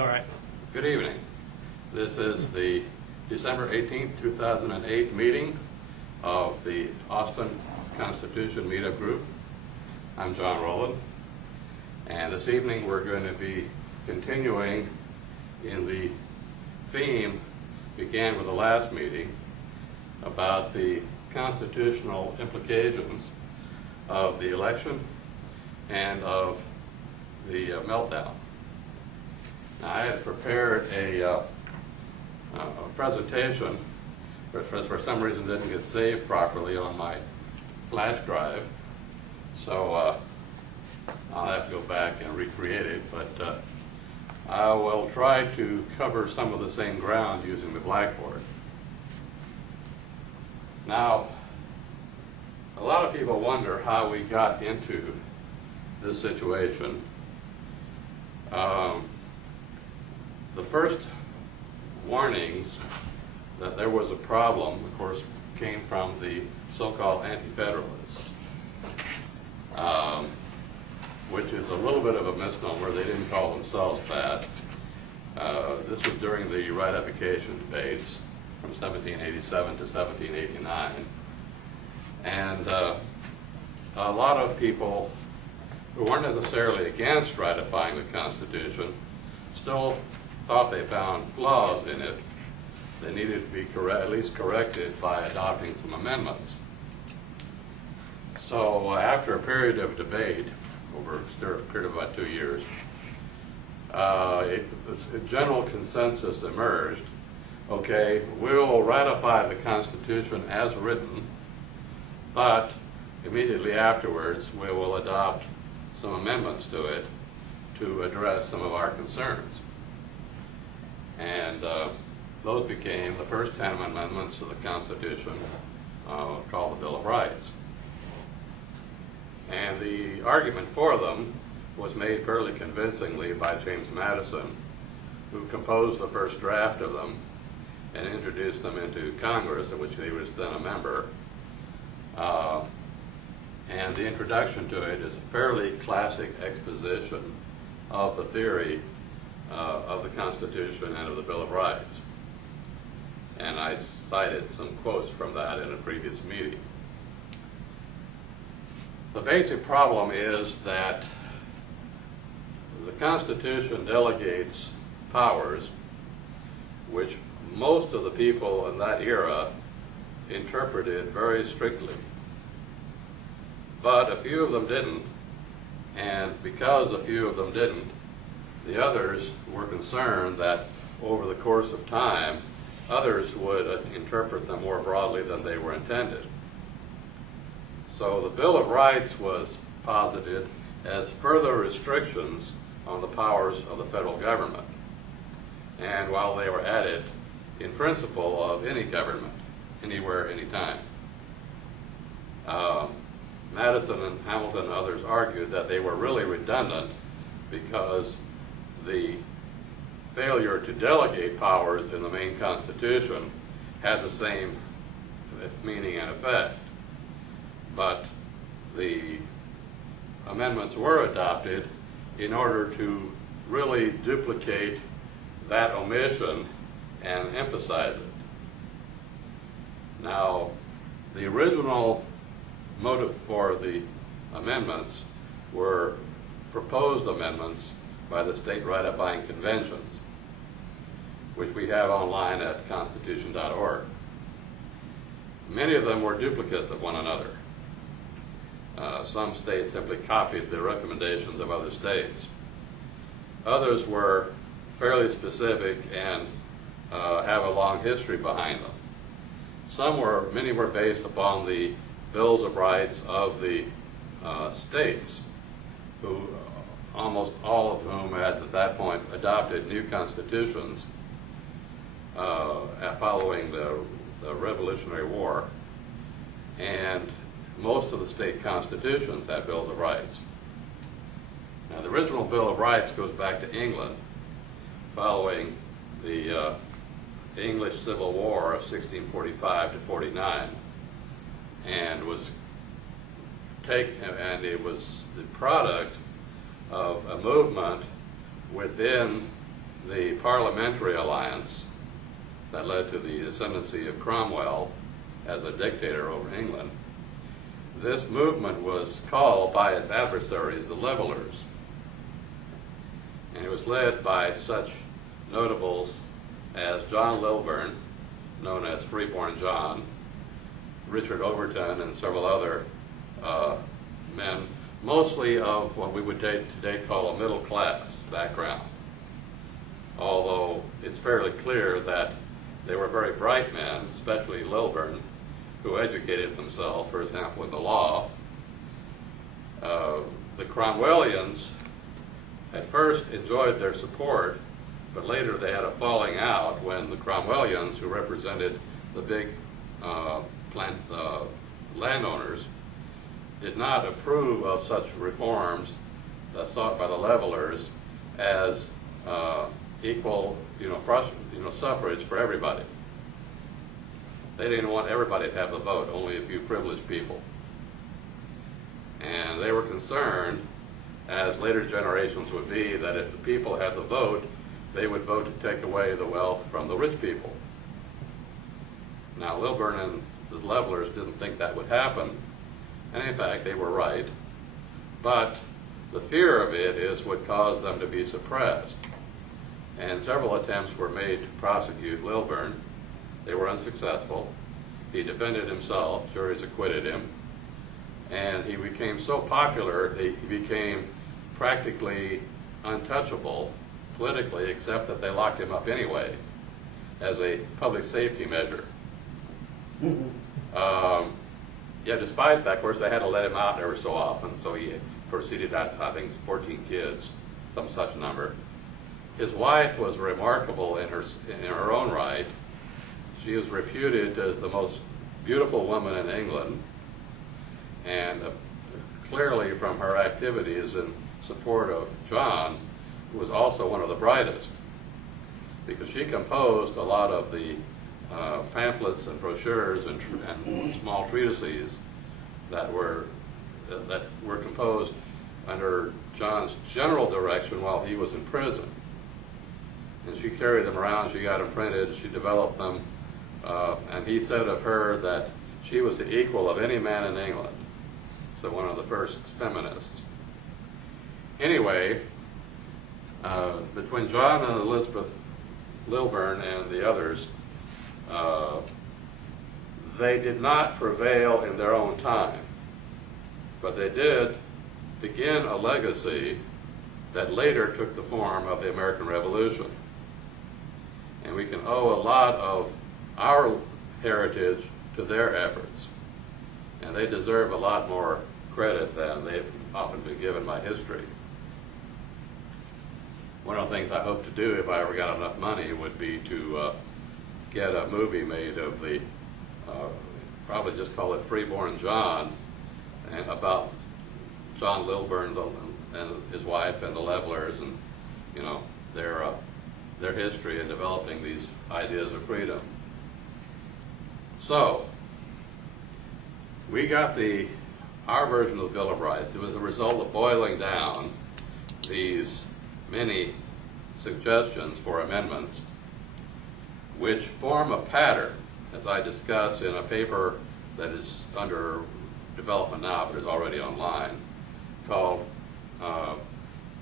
All right. Good evening. This is the December 18th, 2008 meeting of the Austin Constitution Meetup Group. I'm Jon Roland, and this evening we're going to be continuing in the theme began with the last meeting about the constitutional implications of the election and of the meltdown. Now, I had prepared a presentation, but for some reason didn't get saved properly on my flash drive, so I'll have to go back and recreate it, but I will try to cover some of the same ground using the blackboard. Now, a lot of people wonder how we got into this situation. The first warnings that there was a problem, of course, came from the so-called anti-federalists, which is a little bit of a misnomer. They didn't call themselves that. This was during the ratification debates from 1787 to 1789. And a lot of people who weren't necessarily against ratifying the Constitution still thought they found flaws in it. They needed to be at least corrected by adopting some amendments. So after a period of debate, over a period of about 2 years, a general consensus emerged. Okay, we'll ratify the Constitution as written, but immediately afterwards we will adopt some amendments to it to address some of our concerns. And those became the first 10 amendments to the Constitution, called the Bill of Rights. And the argument for them was made fairly convincingly by James Madison, who composed the first draft of them and introduced them into Congress, of which he was then a member. And the introduction to it is a fairly classic exposition of the theory of the Constitution and of the Bill of Rights. And I cited some quotes from that in a previous meeting. The basic problem is that the Constitution delegates powers which most of the people in that era interpreted very strictly. But a few of them didn't, and because a few of them didn't, the others were concerned that over the course of time, others would interpret them more broadly than they were intended. So the Bill of Rights was posited as further restrictions on the powers of the federal government. And while they were added in principle of any government, anywhere, anytime. Madison and Hamilton and others argued that they were really redundant because the failure to delegate powers in the main Constitution had the same meaning and effect. But the amendments were adopted in order to really duplicate that omission and emphasize it. Now, the original motive for the amendments were proposed amendments by the state ratifying conventions, which we have online at constitution.org. Many of them were duplicates of one another. Some states simply copied the recommendations of other states. Others were fairly specific and have a long history behind them. Many were based upon the Bills of Rights of the states, who almost all of whom had at that point adopted new constitutions following the Revolutionary War, and most of the state constitutions had Bills of Rights. Now, the original Bill of Rights goes back to England following the English Civil War of 1645 to 49, and it was the product of a movement within the parliamentary alliance that led to the ascendancy of Cromwell as a dictator over England, this movement was called by its adversaries the Levelers. And it was led by such notables as John Lilburne, known as Freeborn John, Richard Overton, and several other men, mostly of what we would today call a middle class background. Although it's fairly clear that they were very bright men, especially Lilburne, who educated themselves, for example, in the law. The Cromwellians at first enjoyed their support, but later they had a falling out when the Cromwellians, who represented the big landowners, did not approve of such reforms sought by the Levelers as equal, suffrage for everybody. They didn't want everybody to have the vote, only a few privileged people. And they were concerned, as later generations would be, that if the people had the vote, they would vote to take away the wealth from the rich people. Now, Lilburne and the Levelers didn't think that would happen, and in fact, they were right. But the fear of it is what caused them to be suppressed. And several attempts were made to prosecute Lilburne. They were unsuccessful. He defended himself, juries acquitted him, and he became so popular that he became practically untouchable politically, except that they locked him up anyway as a public safety measure. Despite that, of course, they had to let him out every so often, so he proceeded out to, I think, 14 kids, some such number. His wife was remarkable in her own right. She was reputed as the most beautiful woman in England, and clearly from her activities in support of John, who was also one of the brightest, because she composed a lot of the pamphlets and brochures and small treatises that were composed under John's general direction while he was in prison. And she carried them around, she got them printed, she developed them, and he said of her that she was the equal of any man in England. So one of the first feminists. Anyway, between John and Elizabeth Lilburne and the others, they did not prevail in their own time, but they did begin a legacy that later took the form of the American Revolution. And we can owe a lot of our heritage to their efforts. And they deserve a lot more credit than they've often been given by history. One of the things I hope to do, if I ever got enough money, would be to get a movie made of the, probably just call it Freeborn John, and about John Lilburne and his wife and the Levelers, and their history in developing these ideas of freedom. So, we got our version of the Bill of Rights. It was the result of boiling down these many suggestions for amendments, which form a pattern, as I discuss in a paper that is under development now, but is already online, called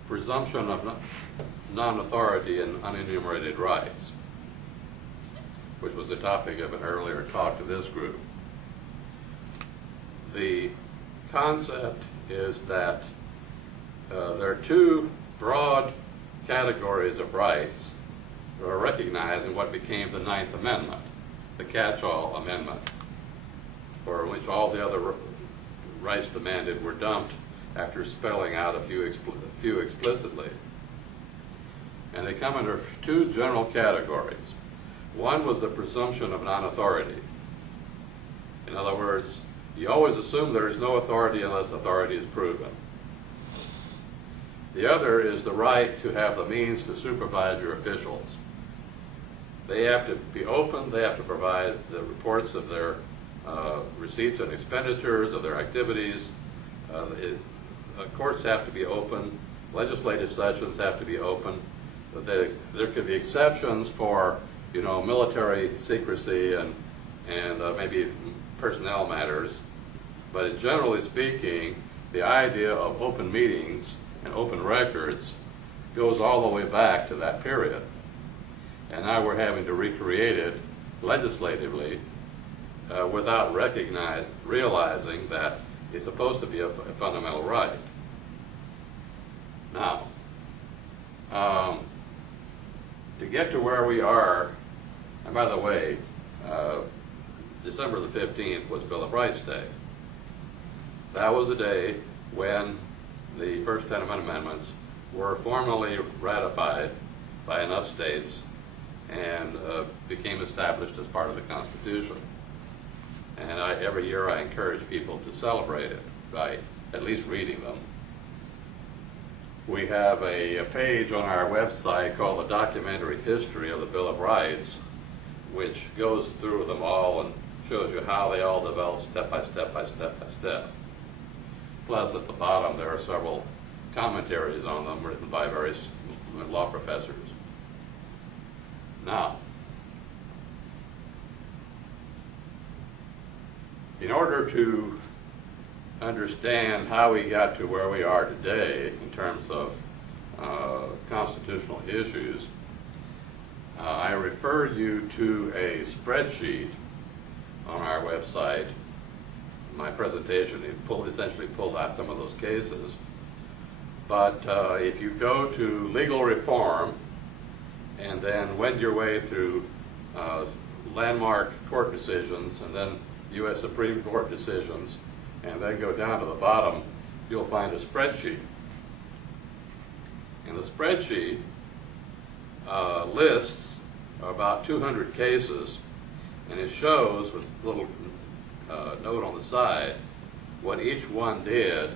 Presumption of Non-Authority in Unenumerated Rights, which was the topic of an earlier talk to this group. The concept is that there are two broad categories of rights that are recognized in what became the Ninth Amendment, the catch-all amendment, for which all the other rights demanded were dumped after spelling out a few explicitly. And they come under two general categories. One was the presumption of non-authority. In other words, you always assume there is no authority unless authority is proven. The other is the right to have the means to supervise your officials. They have to be open, they have to provide the reports of their receipts and expenditures, of their activities. Courts have to be open, legislative sessions have to be open, there could be exceptions for, military secrecy and maybe personnel matters, but generally speaking, the idea of open meetings and open records goes all the way back to that period. And now we're having to recreate it legislatively without realizing that it's supposed to be a fundamental right. Now, to get to where we are, and by the way, December the 15th was Bill of Rights Day. That was the day when the first 10 amendments were formally ratified by enough states and became established as part of the Constitution. And every year I encourage people to celebrate it by at least reading them. We have a page on our website called The Documentary History of the Bill of Rights, which goes through them all and shows you how they all developed step by step by step by step. Plus, at the bottom, there are several commentaries on them written by various law professors. Now, in order to understand how we got to where we are today in terms of constitutional issues, I refer you to a spreadsheet on our website. My presentation essentially pulled out some of those cases. But if you go to legal reform and then wend your way through landmark court decisions and then U.S. Supreme Court decisions, and then go down to the bottom, you'll find a spreadsheet. And the spreadsheet lists about 200 cases, and it shows with a little note on the side what each one did,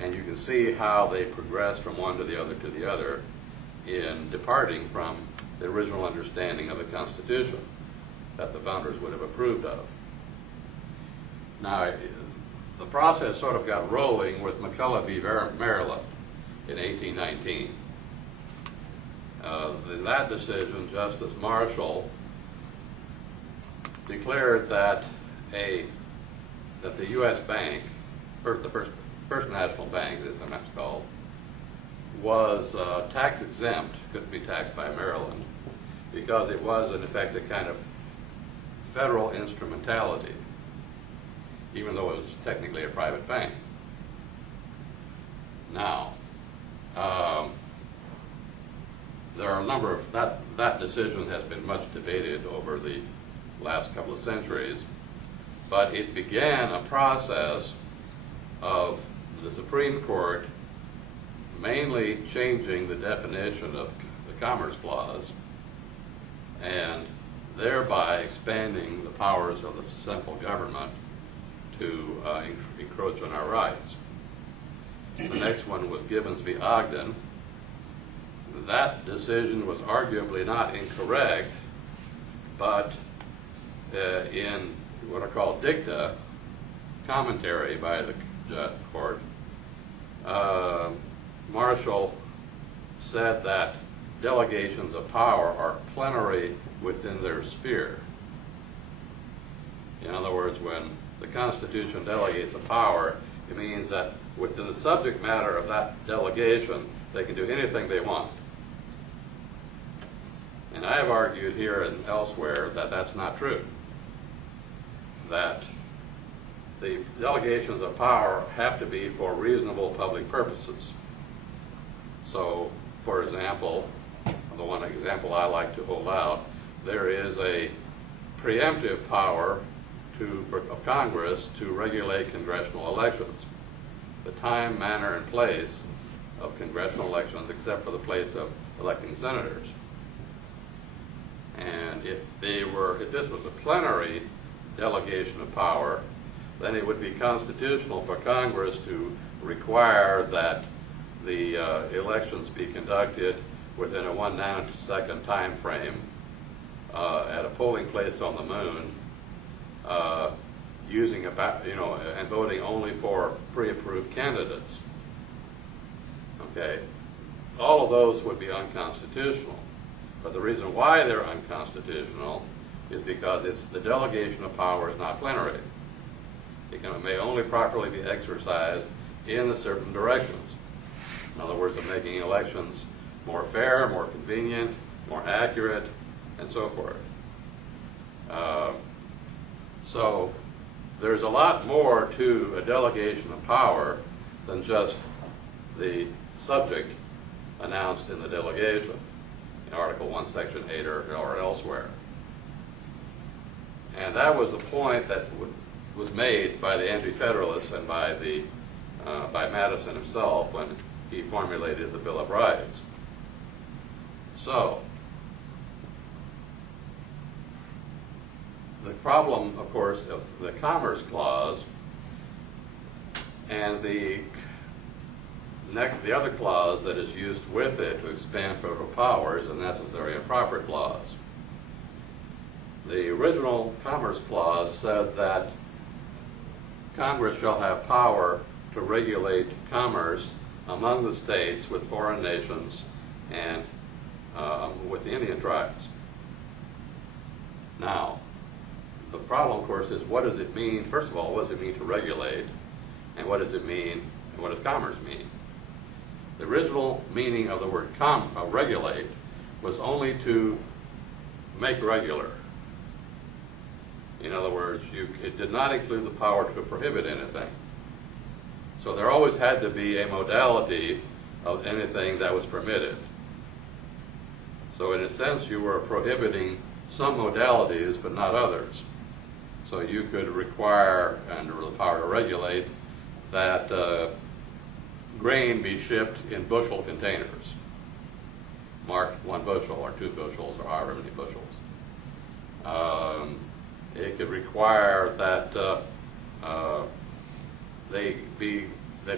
and you can see how they progressed from one to the other in departing from the original understanding of the Constitution that the founders would have approved of. Now, the process sort of got rolling with McCulloch v. Maryland in 1819. In that decision, Justice Marshall declared that the U.S. Bank, the first national bank, as it's sometimes called, was tax exempt, couldn't be taxed by Maryland, because it was in effect a kind of federal instrumentality, even though it was technically a private bank. Now, there are a number of, that decision has been much debated over the last couple of centuries, but it began a process of the Supreme Court mainly changing the definition of the Commerce Clause and thereby expanding the powers of the central government to encroach on our rights. The next one was Gibbons v. Ogden. That decision was arguably not incorrect, but in what are called dicta, commentary by the court, Marshall said that delegations of power are plenary within their sphere. In other words, when the Constitution delegates a power, it means that within the subject matter of that delegation, they can do anything they want. And I have argued here and elsewhere that that's not true. That the delegations of power have to be for reasonable public purposes. So, for example, the one example I like to hold out, there is a preemptive power of Congress to regulate congressional elections. The time, manner, and place of congressional elections, except for the place of electing senators. And if this was a plenary delegation of power, then it would be constitutional for Congress to require that the elections be conducted within a 1 nanosecond time frame at a polling place on the moon, using and voting only for pre-approved candidates. Okay, all of those would be unconstitutional. But the reason why they're unconstitutional is because the delegation of power is not plenary. It may only properly be exercised in the certain directions. In other words, of making elections more fair, more convenient, more accurate, and so forth. So there's a lot more to a delegation of power than just the subject announced in the delegation, in Article 1, Section 8 or elsewhere. And that was the point that was made by the Anti-Federalists and by Madison himself when he formulated the Bill of Rights. So, the problem, of course, of the Commerce Clause and the other clause that is used with it to expand federal powers, the Necessary and Proper Clause. The original Commerce Clause said that Congress shall have power to regulate commerce among the states with foreign nations and with the Indian tribes. Now, the problem, of course, is what does it mean? First of all, what does it mean to regulate? And what does it mean, and what does commerce mean? The original meaning of the word regulate was only to make regular. In other words, it did not include the power to prohibit anything. So there always had to be a modality of anything that was permitted. So in a sense, you were prohibiting some modalities, but not others. So you could require, under the power to regulate, that grain be shipped in bushel containers, marked 1 bushel or 2 bushels or however many bushels. It could require that they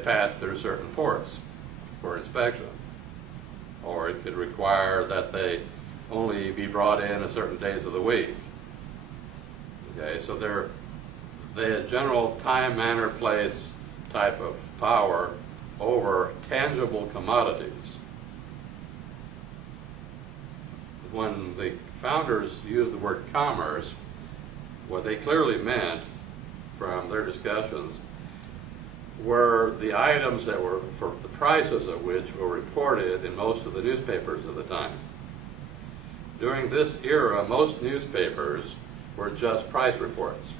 pass through certain ports for inspection, or it could require that they only be brought in at certain days of the week. Okay, so they had general time, manner, place type of power over tangible commodities. When the founders used the word commerce, what they clearly meant from their discussions were the items that were, for the prices of which were reported in most of the newspapers of the time. During this era, most newspapers were just price reports,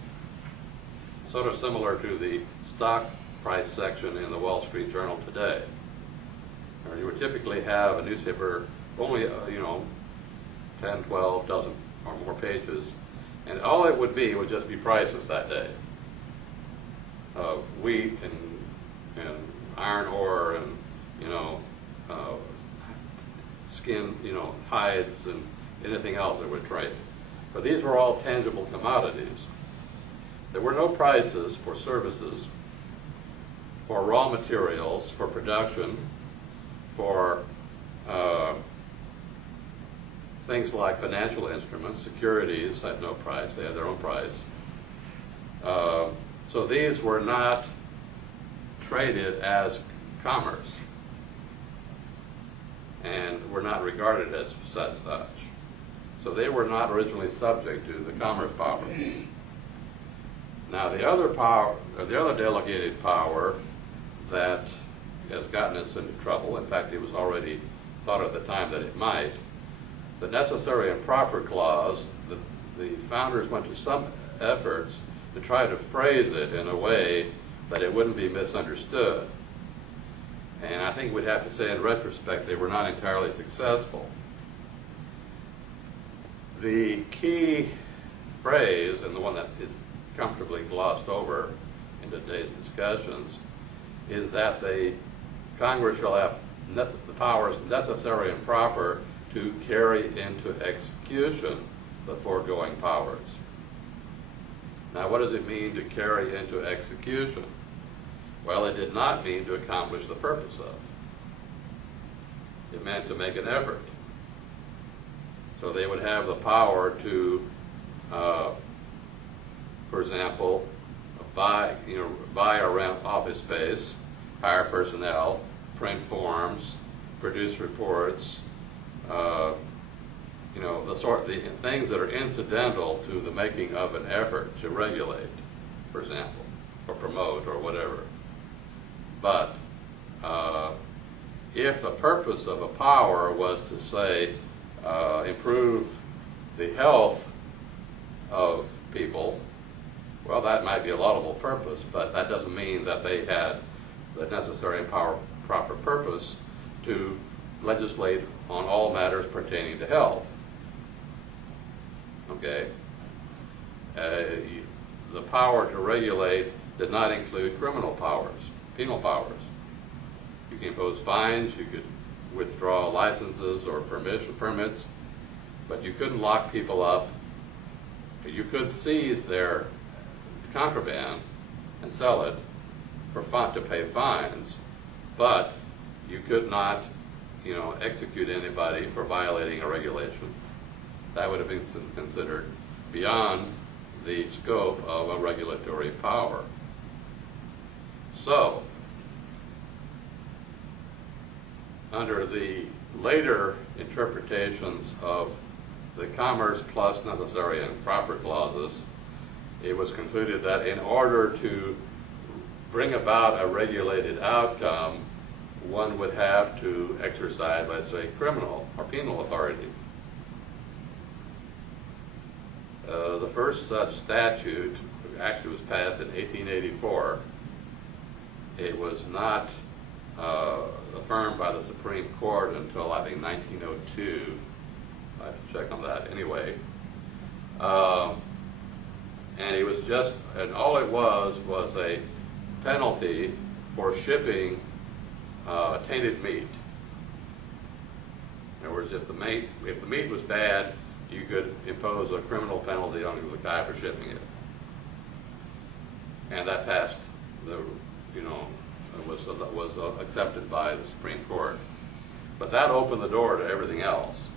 sort of similar to the stock price section in the Wall Street Journal today. You would typically have a newspaper only, 10, 12, dozen or more pages, and all it would just be prices that day of wheat and iron ore and skin, hides and anything else that would trade. But these were all tangible commodities. There were no prices for services, for raw materials, for production, for things like financial instruments, securities had no price, they had their own price. So these were not traded as commerce and were not regarded as such. So they were not originally subject to the commerce power. Now the other delegated power that has gotten us into trouble, in fact it was already thought at the time that it might, the Necessary and Proper Clause, the founders went to some efforts to try to phrase it in a way that it wouldn't be misunderstood. And I think we'd have to say in retrospect they were not entirely successful. The key phrase, and the one that is comfortably glossed over in today's discussions, is that Congress shall have the powers necessary and proper to carry into execution the foregoing powers. Now, what does it mean to carry into execution? Well, it did not mean to accomplish the purpose of. It meant to make an effort. So they would have the power to, for example, buy or rent office space, hire personnel, print forms, produce reports, you know, the things that are incidental to the making of an effort to regulate, for example, or promote or whatever. But if the purpose of a power was to say improve the health of people, well, that might be a laudable purpose, but that doesn't mean that they had the necessary and proper purpose to legislate on all matters pertaining to health. Okay? The power to regulate did not include criminal powers, penal powers. You can impose fines, you could withdraw licenses or permits, but you couldn't lock people up. You could seize their contraband and sell it for to pay fines, but you could not, you know, execute anybody for violating a regulation. That would have been considered beyond the scope of a regulatory power. So, under the later interpretations of the commerce plus necessary and proper clauses, it was concluded that in order to bring about a regulated outcome, one would have to exercise, let's say, criminal or penal authority. The first such statute actually was passed in 1884. It was not affirmed by the Supreme Court until, I think, 1902. I have to check on that anyway. And it was just, and all it was a penalty for shipping tainted meat. In other words, if the meat was bad, you could impose a criminal penalty on the guy for shipping it. And that passed the, you know, was accepted by the Supreme Court. But that opened the door to everything else,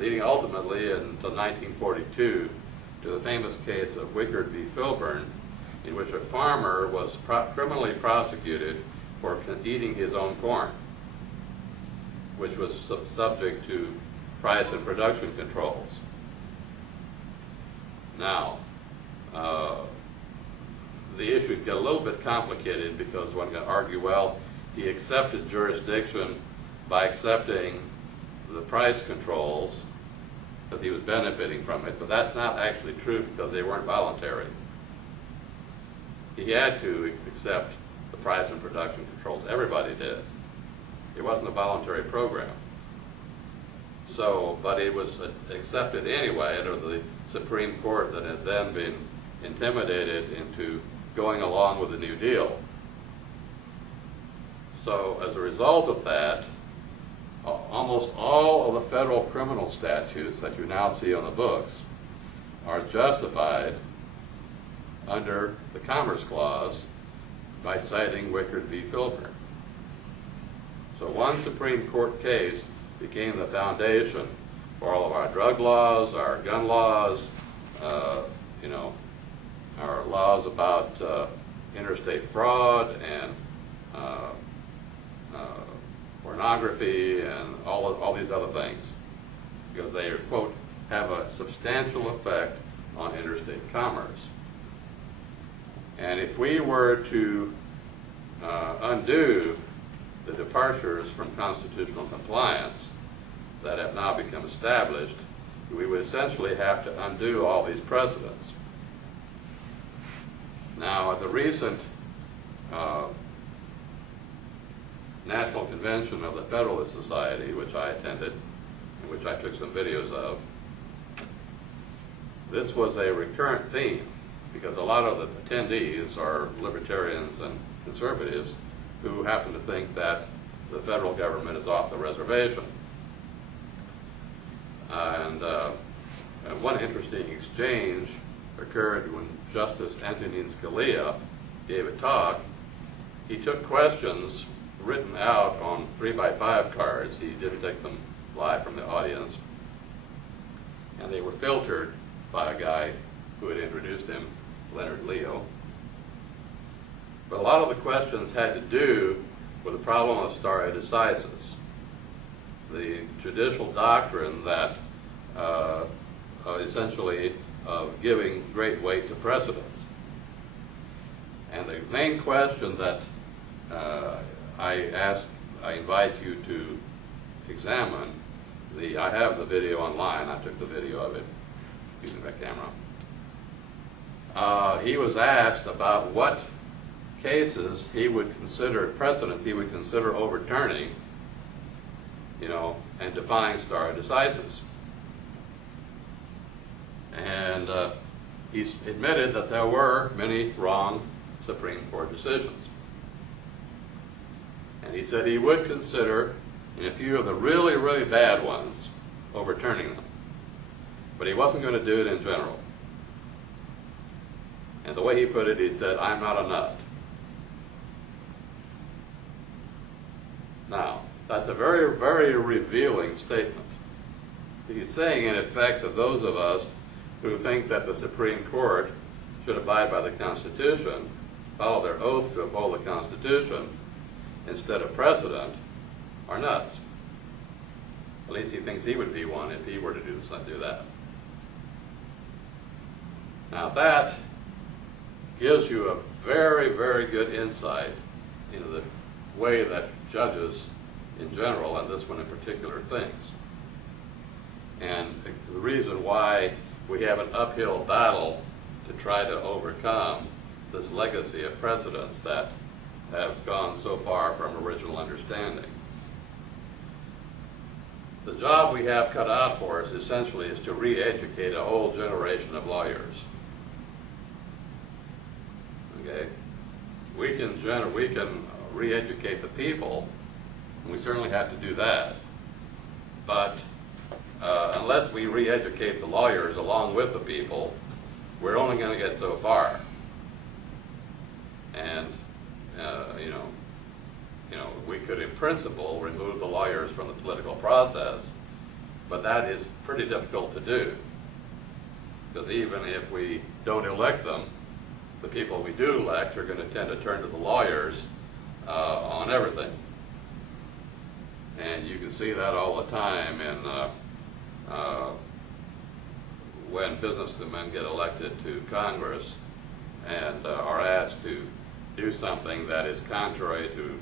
leading ultimately until 1942 to the famous case of Wickard v. Filburn, in which a farmer was criminally prosecuted for eating his own corn, which was subject to price and production controls. Now, the issues get a little bit complicated because one can argue, well, he accepted jurisdiction by accepting the price controls because he was benefiting from it, but that's not actually true because they weren't voluntary. He had to accept the price and production controls. Everybody did. It wasn't a voluntary program. So, but it was accepted anyway under the Supreme Court that had then been intimidated into going along with the New Deal. So as a result of that, almost all of the federal criminal statutes that you now see on the books are justified under the Commerce Clause by citing Wickard v. Filburn. So one Supreme Court case became the foundation for all of our drug laws, our gun laws, you know, our laws about interstate fraud and pornography and all these other things, because they, quote, have a substantial effect on interstate commerce. And if we were to undo the departures from constitutional compliance that have now become established, we would essentially have to undo all these precedents. Now, at the recent National Convention of the Federalist Society, which I attended, and which I took some videos of, this was a recurrent theme, because a lot of the attendees are libertarians and conservatives who happen to think that the federal government is off the reservation. And one interesting exchange occurred when Justice Antonin Scalia gave a talk. He took questions written out on 3x5 cards. He didn't take them live from the audience. And they were filtered by a guy who had introduced him, Leonard Leo. But a lot of the questions had to do with the problem of stare decisis, the judicial doctrine that essentially of giving great weight to precedents. And the main question that I invite you to examine, I have the video online, I took the video of it using that camera. He was asked about what cases he would consider precedents, he would consider overturning, and defying stare decisis. And he admitted that there were many wrong Supreme Court decisions. And he said he would consider, in a few of the really, really bad ones, overturning them. But he wasn't going to do it in general. And the way he put it, he said, "I'm not a nut." Now, that's a very, very revealing statement. He's saying, in effect, that those of us who think that the Supreme Court should abide by the Constitution, follow their oath to uphold the Constitution instead of precedent, are nuts. At least he thinks he would be one if he were to do that. Now that gives you a very, very good insight into the way that judges in general, and this one in particular, thinks. And the reason why we have an uphill battle to try to overcome this legacy of precedents that have gone so far from original understanding. The job we have cut out for us essentially is to re-educate a whole generation of lawyers. Okay? We can re-educate the people, and we certainly have to do that. But unless we re-educate the lawyers along with the people, we're only going to get so far. And we could, in principle, remove the lawyers from the political process, but that is pretty difficult to do, because even if we don't elect them, the people we do elect are going to tend to turn to the lawyers on everything. And you can see that all the time when businessmen get elected to Congress and are asked to do something that is contrary to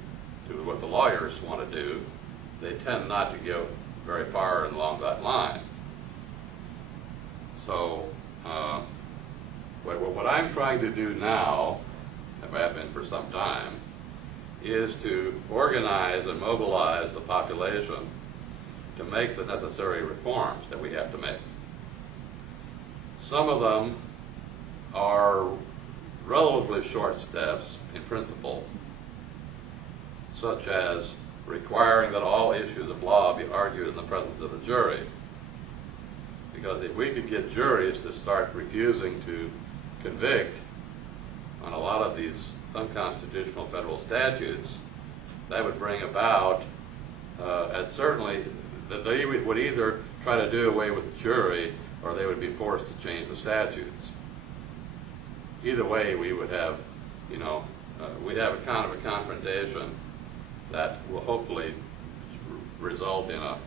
what the lawyers want to do, they tend not to go very far along that line. So what I'm trying to do now, if I have been for some time, is to organize and mobilize the population to make the necessary reforms that we have to make. Some of them are relatively short steps in principle, such as requiring that all issues of law be argued in the presence of a jury. Because if we could get juries to start refusing to convict on a lot of these unconstitutional federal statutes, that would bring about, certainly, that they would either try to do away with the jury or they would be forced to change the statutes. Either way, we would have, we'd have a kind of a confrontation that will hopefully result in a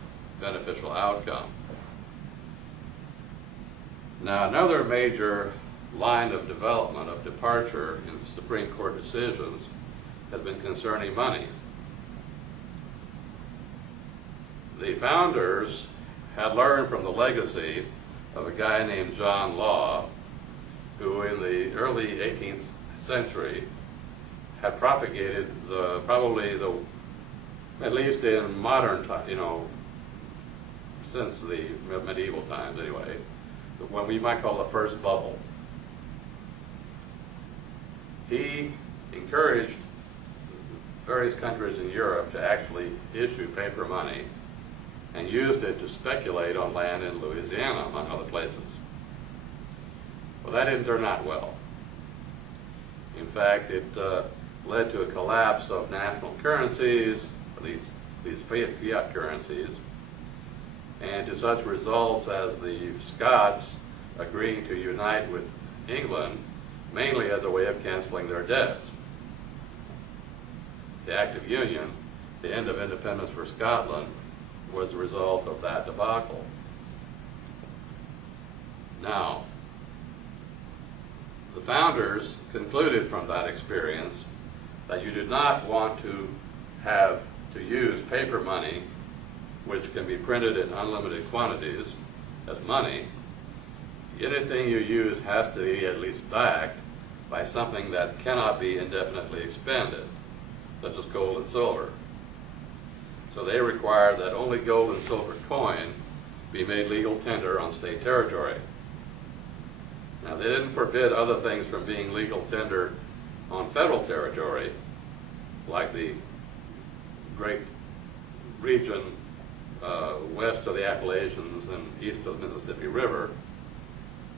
beneficial outcome. Now, another major line of development, of departure in Supreme Court decisions has been concerning money. The founders had learned from the legacy of a guy named Jon Roland, who in the early 18th century had propagated at least in modern time, since the medieval times anyway, what we might call the first bubble. He encouraged various countries in Europe to actually issue paper money and used it to speculate on land in Louisiana, among other places. Well, that didn't turn out well. In fact, it led to a collapse of national currencies, these fiat currencies, and to such results as the Scots agreeing to unite with England, mainly as a way of canceling their debts. the Act of Union, the end of independence for Scotland, was the result of that debacle. Now, the founders concluded from that experience that you did not want to have to use paper money, which can be printed in unlimited quantities, as money. Anything you use has to be at least backed by something that cannot be indefinitely expended, such as gold and silver. So they required that only gold and silver coin be made legal tender on state territory. Now, they didn't forbid other things from being legal tender on federal territory, like the great region west of the Appalachians and east of the Mississippi River,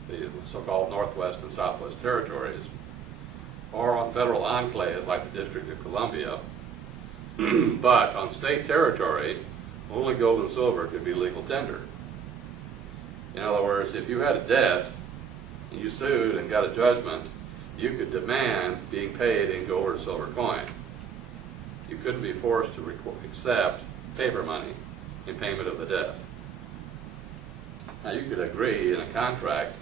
the so-called Northwest and Southwest territories, or on federal enclaves like the District of Columbia. But on state territory, only gold and silver could be legal tender. In other words, if you had a debt and you sued and got a judgment, you could demand being paid in gold or silver coin. You couldn't be forced to accept paper money in payment of the debt. Now, you could agree in a contract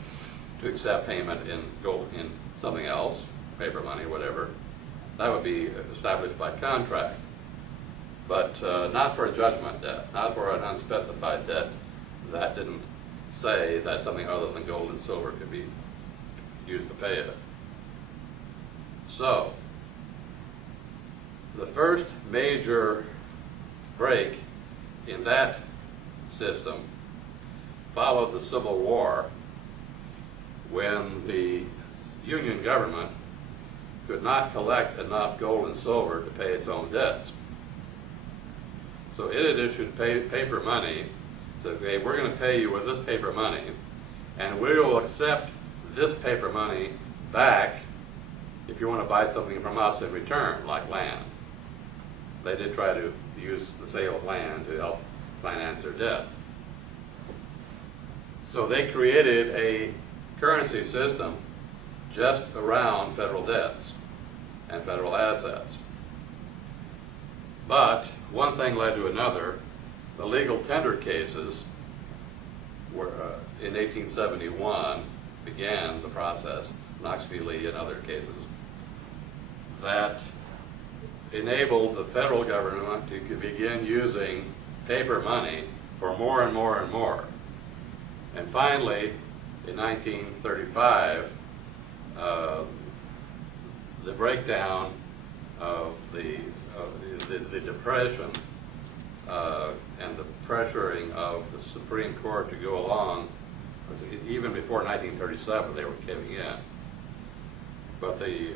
to accept payment in gold, in something else, paper money, whatever. That would be established by contract. But not for a judgment debt, not for an unspecified debt that didn't say that something other than gold and silver could be used to pay it. So, the first major break in that system followed the Civil War, when the Union government could not collect enough gold and silver to pay its own debts. So it had issued paper money, said, okay, we're going to pay you with this paper money, and we will accept this paper money back if you want to buy something from us in return, like land. They did try to use the sale of land to help finance their debt. So they created a currency system just around federal debts and federal assets. But one thing led to another. The legal tender cases were, in 1871, began the process, Knox v. Lee and other cases, that enabled the federal government to begin using paper money for more and more and more. And finally, in 1935, the breakdown of the Depression and the pressuring of the Supreme Court to go along, even before 1937 they were giving in. But the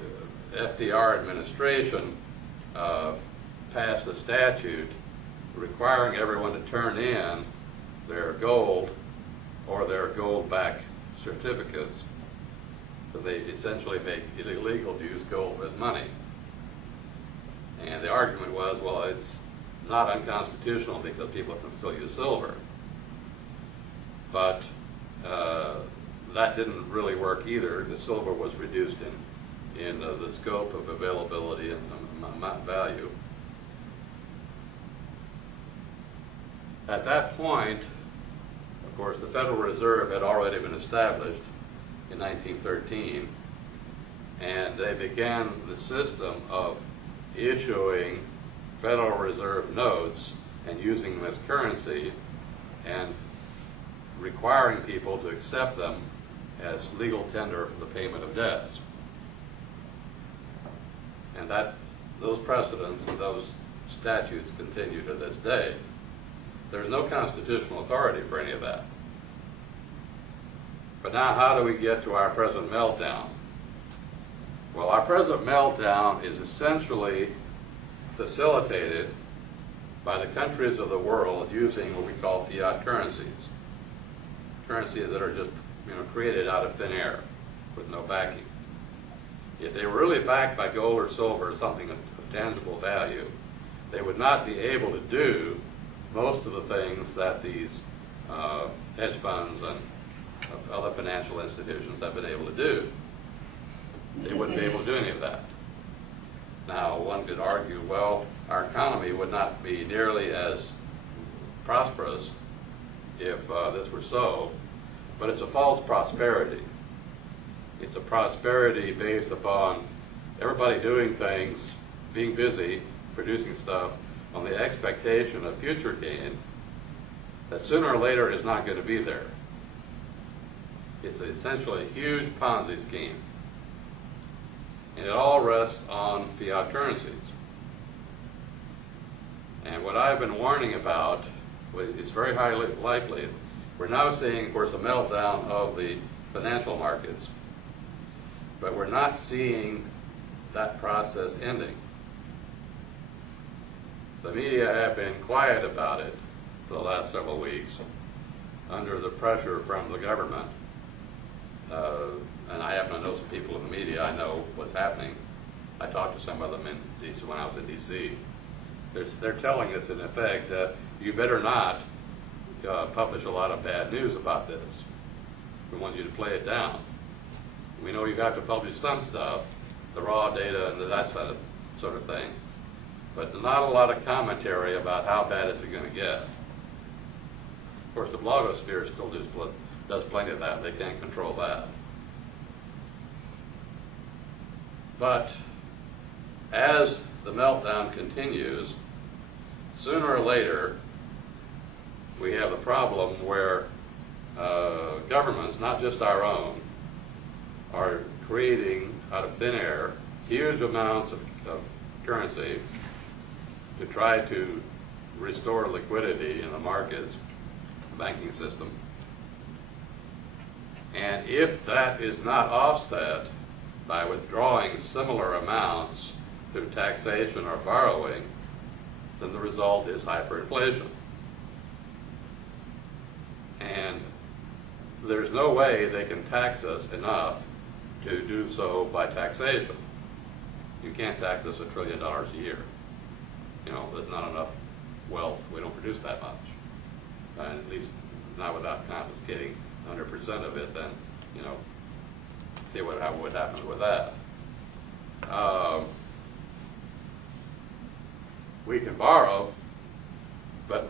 FDR administration passed a statute requiring everyone to turn in their gold or their gold-backed certificates, because they essentially make it illegal to use gold as money. And the argument was, well, it's not unconstitutional because people can still use silver. But that didn't really work either. The silver was reduced in the scope of availability and amount value. At that point, of course, the Federal Reserve had already been established in 1913, and they began the system of issuing Federal Reserve notes and using them as currency and requiring people to accept them as legal tender for the payment of debts. And those precedents and those statutes continue to this day. There's no constitutional authority for any of that. But now, how do we get to our present meltdown? Well, our present meltdown is essentially facilitated by the countries of the world using what we call fiat currencies. Currencies that are just created out of thin air with no backing. If they were really backed by gold or silver or something of tangible value, they would not be able to do most of the things that these hedge funds and other financial institutions have been able to do. They wouldn't be able to do any of that. Now, one could argue, well, our economy would not be nearly as prosperous if this were so, but it's a false prosperity. It's a prosperity based upon everybody doing things, being busy, producing stuff, on the expectation of future gain that sooner or later is not going to be there. It's essentially a huge Ponzi scheme. And it all rests on fiat currencies. And what I've been warning about, it's very highly likely, we're now seeing, of course, a meltdown of the financial markets, but we're not seeing that process ending. The media have been quiet about it for the last several weeks under the pressure from the government. And I happen to know some people in the media. I know what's happening. I talked to some of them in DC when I was in DC. They're telling us, in effect, you better not publish a lot of bad news about this. We want you to play it down. We know you have to publish some stuff, the raw data and that sort of thing, but not a lot of commentary about how bad is it going to get. Of course, the blogosphere still does plenty of that. They can't control that. But as the meltdown continues, sooner or later, we have the problem where governments, not just our own, are creating out of thin air huge amounts of currency to try to restore liquidity in the markets, the banking system. And if that is not offset by withdrawing similar amounts through taxation or borrowing, then the result is hyperinflation. And there's no way they can tax us enough to do so by taxation. You can't tax us $1 trillion a year. You know, there's not enough wealth. We don't produce that much. At least not without confiscating 100% of it, then, you know, see what happens with that. We can borrow, but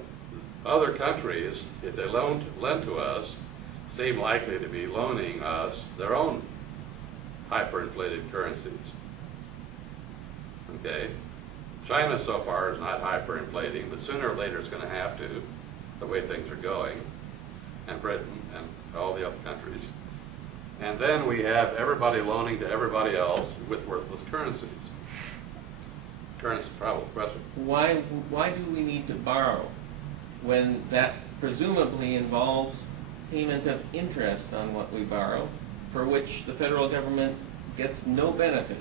other countries, if they lend to us, seem likely to be loaning us their own hyperinflated currencies. Okay? China so far is not hyperinflating, but sooner or later it's going to have to, the way things are going, and Britain and all the other countries. And then we have everybody loaning to everybody else with worthless currencies. Current problem question. Why do we need to borrow when that presumably involves payment of interest on what we borrow, for which the federal government gets no benefit?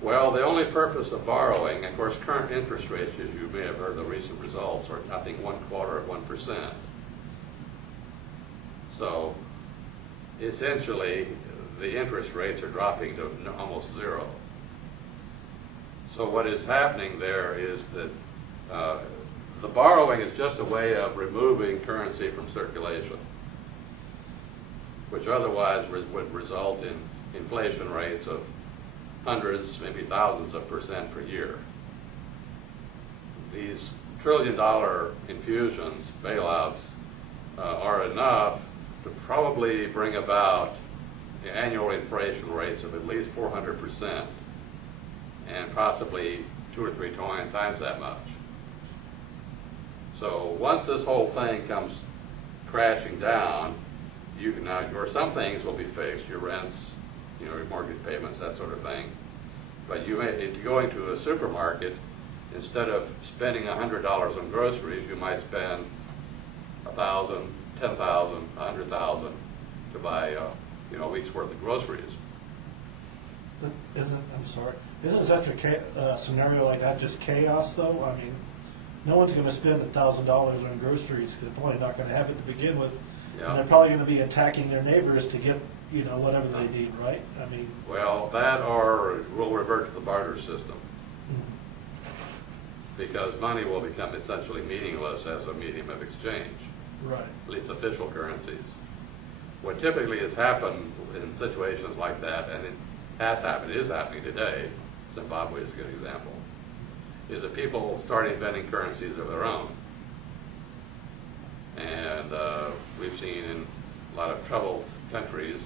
Well, the only purpose of borrowing, of course, current interest rates, as you may have heard the recent results, are, I think, 0.25%. So, essentially, the interest rates are dropping to almost zero. So what is happening there is that the borrowing is just a way of removing currency from circulation, which otherwise would result in inflation rates of hundreds, maybe thousands of % per year. These trillion-dollar infusions, bailouts, are enough to probably bring about the annual inflation rates of at least 400%, and possibly 2 or 3 times that much. So once this whole thing comes crashing down, you can now, or some things will be fixed, your rents, you know, your mortgage payments, that sort of thing. But you may, if you go into a supermarket, instead of spending $100 on groceries, you might spend $1,000, $10,000, $100,000 to buy, you know, a week's worth of groceries. Isn't such a scenario like that just chaos, though? I mean, no one's going to spend $1,000 on groceries because they're probably not going to have it to begin with. Yeah. And they're probably going to be attacking their neighbors to get, you know, whatever they need, right? I mean, well, that or we'll revert to the barter system. Because money will become essentially meaningless as a medium of exchange. Right. At least official currencies. What typically has happened in situations like that, and it has happened, it is happening today, Zimbabwe is a good example, is that people start inventing currencies of their own. And we've seen in a lot of troubled countries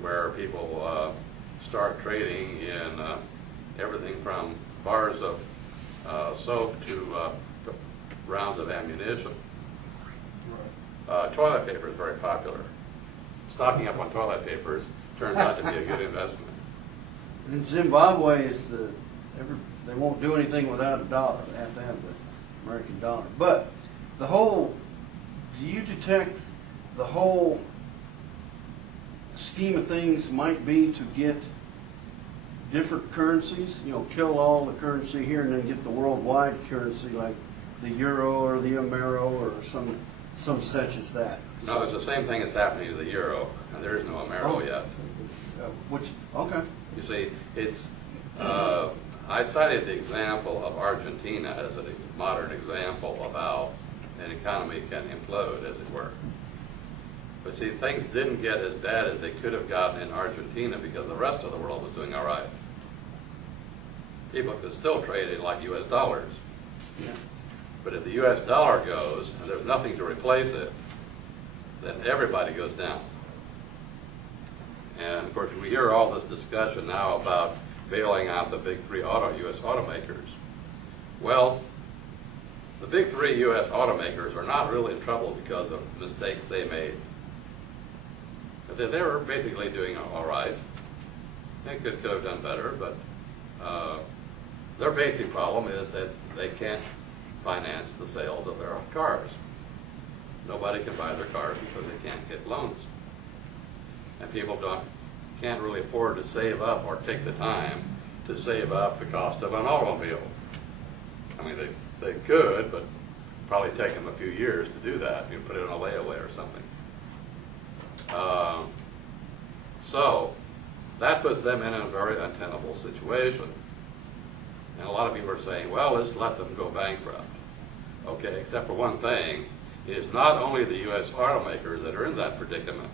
where people start trading in everything from bars of soap to rounds of ammunition. Toilet paper is very popular. Stocking up on toilet papers turns out to be a good investment. In Zimbabwe, they won't do anything without a dollar. They have to have the American dollar. But do you detect the whole scheme of things might be to get different currencies? You know, kill all the currency here and then get the worldwide currency like the euro or the amero or some such as that. No, it's the same thing that's happening to the euro, and there is no amero yet. Okay. You see, it's, I cited the example of Argentina as a modern example of how an economy can implode, as it were. But see, things didn't get as bad as they could have gotten in Argentina because the rest of the world was doing all right. People could still trade in like U.S. dollars. Yeah. But if the U.S. dollar goes and there's nothing to replace it, then everybody goes down. And of course, we hear all this discussion now about bailing out the big three U.S. automakers. Well, the big three U.S. automakers are not really in trouble because of mistakes they made. They were basically doing all right. They could have done better, but their basic problem is that they can't finance the sales of their own cars. Nobody can buy their cars because they can't get loans. And people can't really afford to save up or take the time to save up the cost of an automobile. I mean, they could, but probably take them a few years to do that. You put it on a layaway or something. So that puts them in a very untenable situation. And a lot of people are saying, well, let's let them go bankrupt. Okay, except for one thing. It is not only the U.S. automakers that are in that predicament.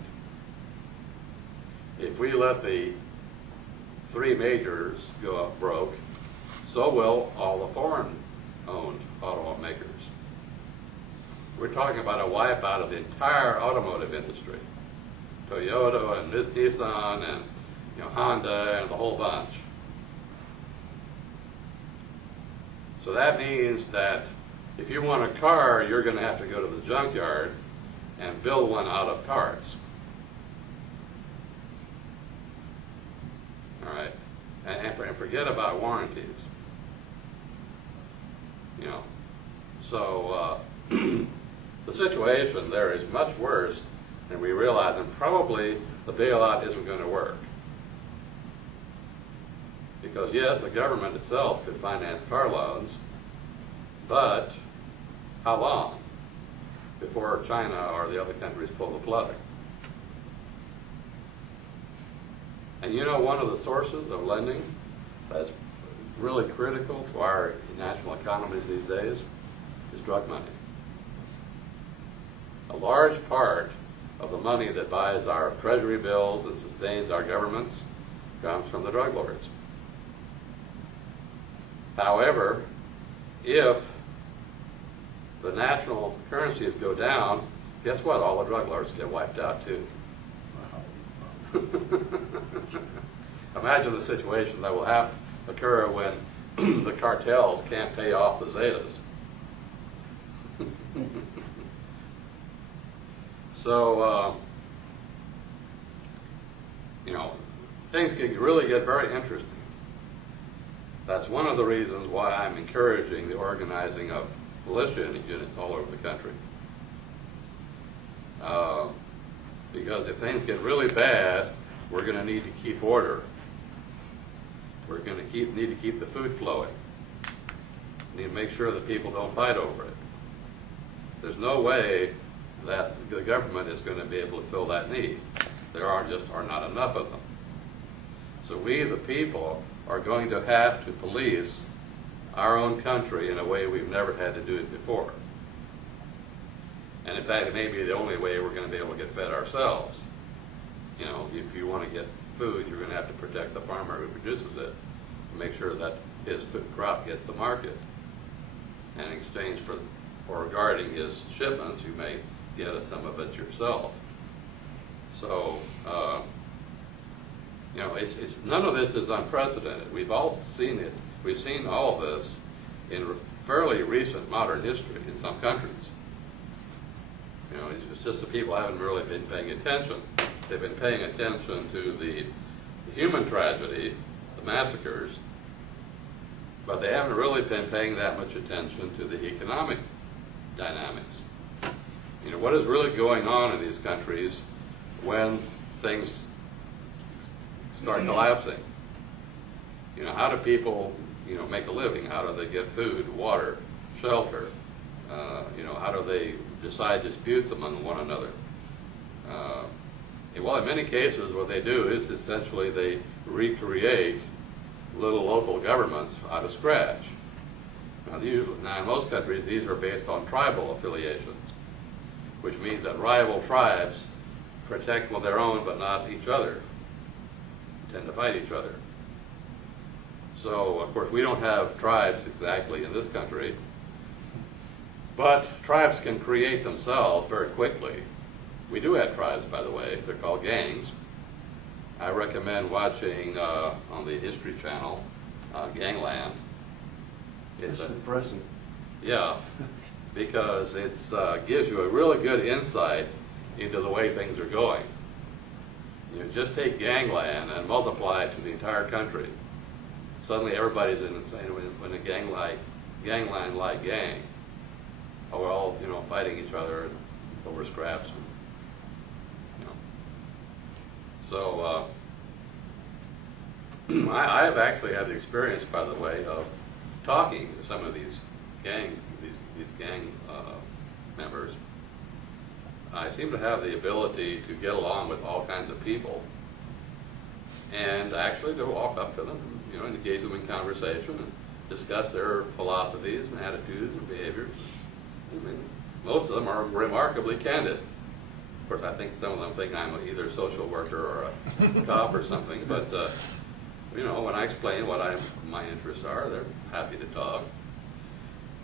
If we let the three majors go up broke, so will all the foreign-owned automakers. We're talking about a wipeout of the entire automotive industry. Toyota and Nissan and Honda and the whole bunch. So that means that if you want a car, you're going to have to go to the junkyard and build one out of parts. All right, and forget about warranties. So the situation there is much worse than we realize, and probably the bailout isn't going to work. Because yes, the government itself could finance car loans, but how long before China or the other countries pull the plug? And one of the sources of lending that's really critical to our national economies these days is drug money. A large part of the money that buys our treasury bills and sustains our governments comes from the drug lords. However, if the national currencies go down, guess what? All the drug lords get wiped out too. Imagine the situation that will occur when the cartels can't pay off the Zetas. So, things can really get very interesting. That's one of the reasons why I'm encouraging the organizing of militia units all over the country. Because if things get really bad, we're going to need to keep order. We're going to need to keep the food flowing. We need to make sure that people don't fight over it. There's no way that the government is going to be able to fill that need. There are not enough of them. So we, the people, are going to have to police our own country in a way we've never had to do it before. And in fact, it may be the only way we're going to be able to get fed ourselves. If you want to get food, you're going to have to protect the farmer who produces it. make sure that his food crop gets to market. And in exchange for guarding his shipments, you may get some of it yourself. So, you know, it's none of this is unprecedented. We've all seen it. We've seen all of this in fairly recent modern history in some countries. You know, it's just that people haven't really been paying attention. They've been paying attention to the human tragedy, the massacres, but they haven't really been paying that much attention to the economic dynamics. You know, what is really going on in these countries when things start collapsing? You know, how do people, you know, make a living? How do they get food, water, shelter? You know, how do they decide disputes among one another? Well, in many cases, what they do is essentially they recreate little local governments out of scratch. Now, in most countries, these are based on tribal affiliations, which means that rival tribes protect their own but not each other, tend to fight each other. So, of course, we don't have tribes exactly in this country, but tribes can create themselves very quickly. We do have tribes, by the way. They're called gangs. I recommend watching on the History Channel, Gangland. It's depressing. Yeah, because it gives you a really good insight into the way things are going. You know, just take Gangland and multiply it to the entire country. Suddenly everybody's in a gangland-like gang. Oh, we're all, you know, fighting each other over scraps. And, you know. So I have actually had the experience, by the way, of talking to some of these gang members. I seem to have the ability to get along with all kinds of people, and actually to walk up to them, you know, engage them in conversation and discuss their philosophies and attitudes and behaviors. I mean, most of them are remarkably candid. Of course, I think some of them think I'm either a social worker or a cop or something, but you know, when I explain what my interests are, they're happy to talk.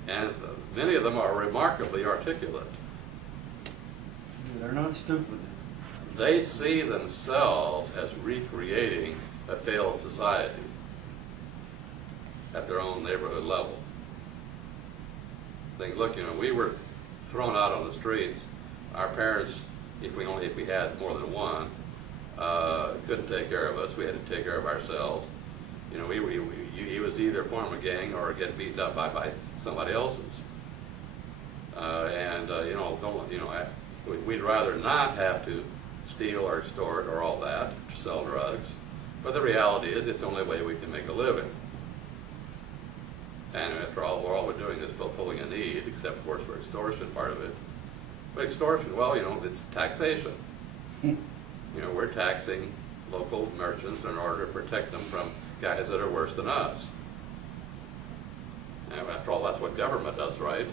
And many of them are remarkably articulate. They're not stupid. They see themselves as recreating a failed society at their own neighborhood level. Saying, look, you know, we were thrown out on the streets. Our parents, if we had more than one, couldn't take care of us. We had to take care of ourselves. You know, he was either form a gang or get beaten up by somebody else's. You know, we'd rather not have to steal or extort or all that, sell drugs. But the reality is, it's the only way we can make a living. And after all, all we're doing is fulfilling a need, except of course for extortion part of it. But extortion, well, you know, it's taxation. You know, we're taxing local merchants in order to protect them from guys that are worse than us. And after all, that's what government does, right?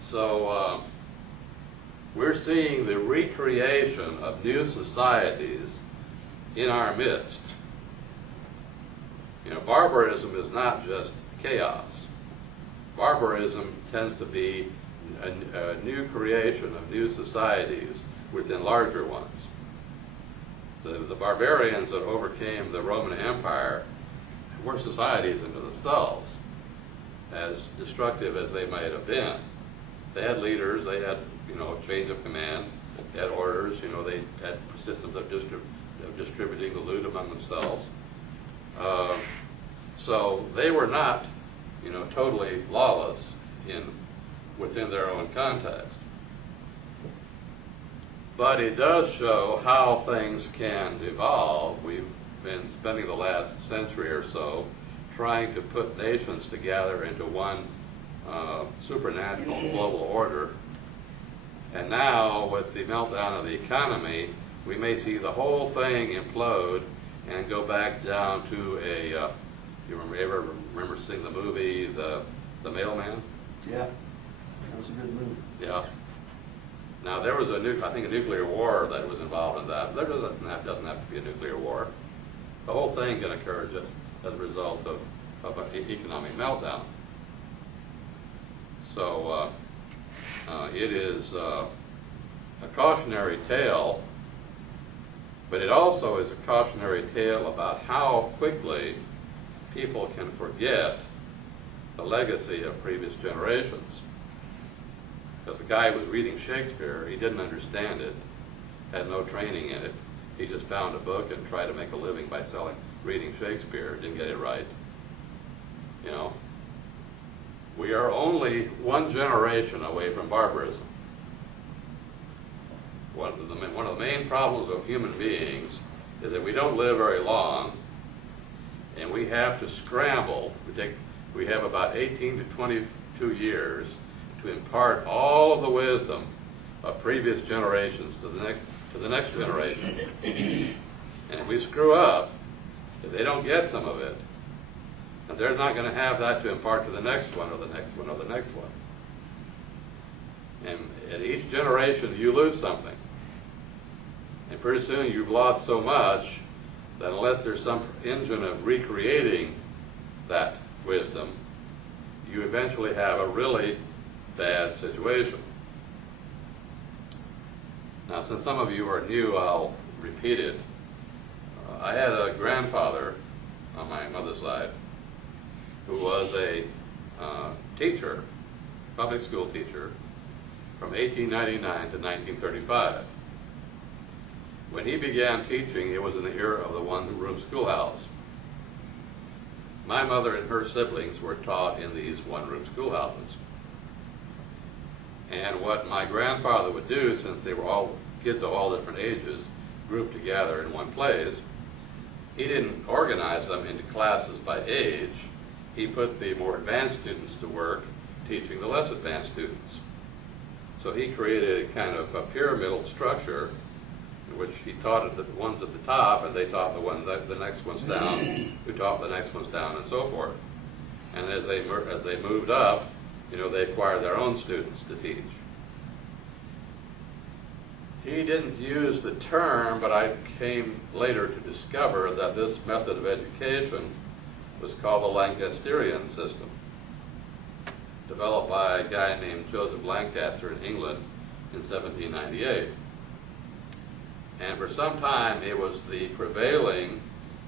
So we're seeing the recreation of new societies in our midst. You know, barbarism is not just chaos. Barbarism tends to be a new creation of new societies within larger ones. The barbarians that overcame the Roman Empire were societies unto themselves, as destructive as they might have been. They had leaders, they had, you know, change of command, they had orders, you know, they had systems of distributing the loot among themselves. So they were not, you know, totally lawless within their own context. But it does show how things can evolve. We've been spending the last century or so trying to put nations together into one supranational global order. And now, with the meltdown of the economy, we may see the whole thing implode and go back down to a you ever remember seeing the movie The Mailman? Yeah, that was a good movie. Yeah. Now there was I think a nuclear war that was involved in that. There doesn't have to be a nuclear war. the whole thing can occur just as a result of an economic meltdown. So it is a cautionary tale, but it also is a cautionary tale about how quickly people can forget the legacy of previous generations. Because the guy was reading Shakespeare, he didn't understand it, had no training in it. He just found a book and tried to make a living by reading Shakespeare, didn't get it right. You know, we are only one generation away from barbarism. One of the main problems of human beings is that we don't live very long, and we have to scramble. We have about 18 to 22 years to impart all of the wisdom of previous generations to the next generation. And if we screw up, if they don't get some of it, and they're not going to have that to impart to the next one or the next one or the next one. And at each generation, you lose something. And pretty soon you've lost so much that unless there's some engine of recreating that wisdom, you eventually have a really bad situation. Now, since some of you are new, I'll repeat it. I had a grandfather on my mother's side who was a teacher, public school teacher, from 1899 to 1935. When he began teaching, it was in the era of the one-room schoolhouse. My mother and her siblings were taught in these one-room schoolhouses. And what my grandfather would do, since they were all kids of all different ages, grouped together in one place, he didn't organize them into classes by age. He put the more advanced students to work teaching the less advanced students. So he created a kind of a pyramidal structure in which he taught the ones at the top, and they taught the next ones down, who taught the next ones down, and so forth. And as they moved up, you know, they acquired their own students to teach. He didn't use the term, but I came later to discover that this method of education was called the Lancasterian system, developed by a guy named Joseph Lancaster in England in 1798. And for some time, it was the prevailing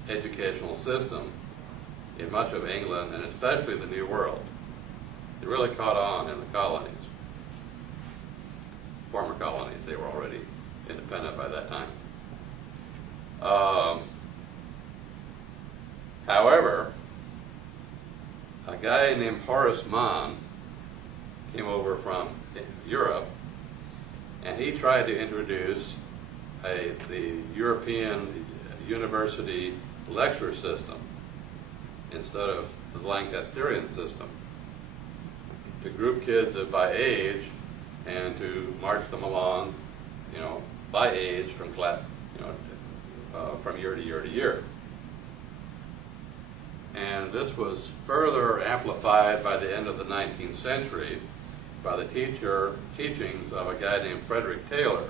educational system in much of England, and especially the New World. It really caught on in the colonies, former colonies. They were already independent by that time. However, a guy named Horace Mann came over from Europe, and he tried to introduce the European university lecture system instead of the Lancasterian system, to group kids by age and to march them along, you know, by age from class, you know, from year to year to year. And this was further amplified by the end of the 19th century by the teachings of a guy named Frederick Taylor,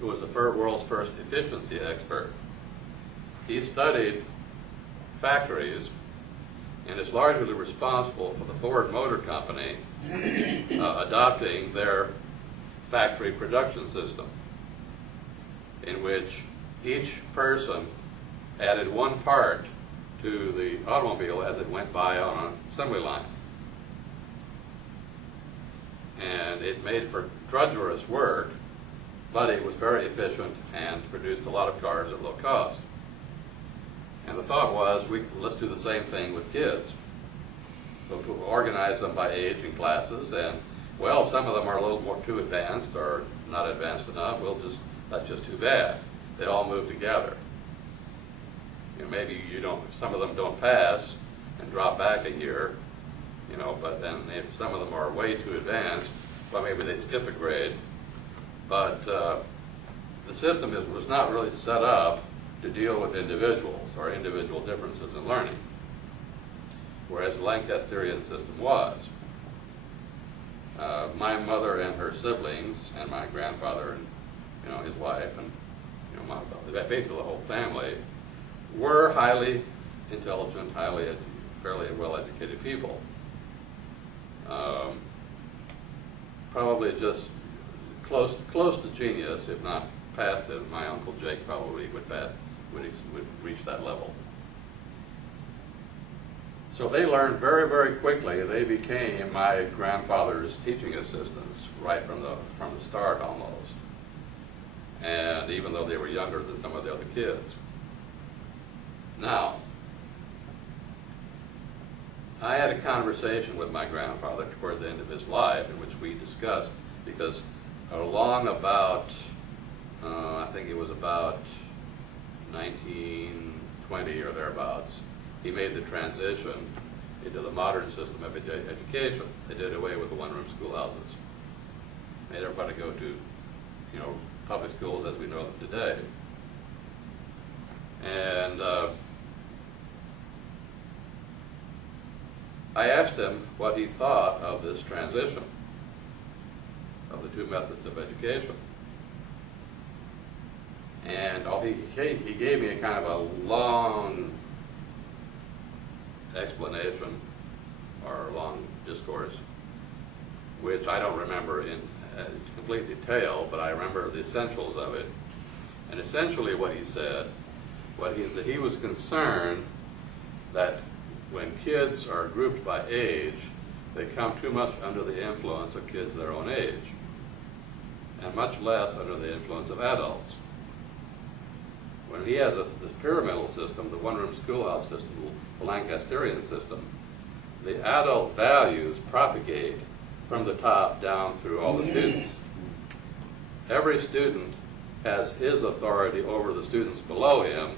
who was the world's first efficiency expert. He studied factories and is largely responsible for the Ford Motor Company adopting their factory production system, in which each person added one part to the automobile as it went by on an assembly line. And it made for drudgerous work, but it was very efficient and produced a lot of cars at low cost. And the thought was, let's do the same thing with kids. We'll organize them by age in classes, and, well, if some of them are a little more too advanced or not advanced enough, that's just too bad. They all move together. You know, maybe some of them don't pass and drop back a year, you know, but then if some of them are way too advanced, well, maybe they skip a grade. But the system was not really set up to deal with individuals or individual differences in learning, whereas the Lancasterian system was. My mother and her siblings, and my grandfather and, you know, his wife, and, you know, basically the whole family, were highly intelligent, fairly well-educated people. Probably just close to genius, if not past it. My Uncle Jake probably would reach that level. So they learned very, very quickly. They became my grandfather's teaching assistants right from the start almost. And even though they were younger than some of the other kids. Now, I had a conversation with my grandfather toward the end of his life in which we discussed, because along about, I think it was about 1920 or thereabouts, he made the transition into the modern system of education. They did away with the one-room schoolhouses. Made everybody go to, public schools as we know them today. And I asked him what he thought of this transition of the two methods of education. And he gave me a kind of a long explanation or a long discourse, which I don't remember in complete detail, but I remember the essentials of it. And essentially what he said, that he was concerned that when kids are grouped by age, they come too much under the influence of kids their own age, and much less under the influence of adults. When he has this pyramidal system, the one-room schoolhouse system, the Lancasterian system, the adult values propagate from the top down through all the students. Every student has his authority over the students below him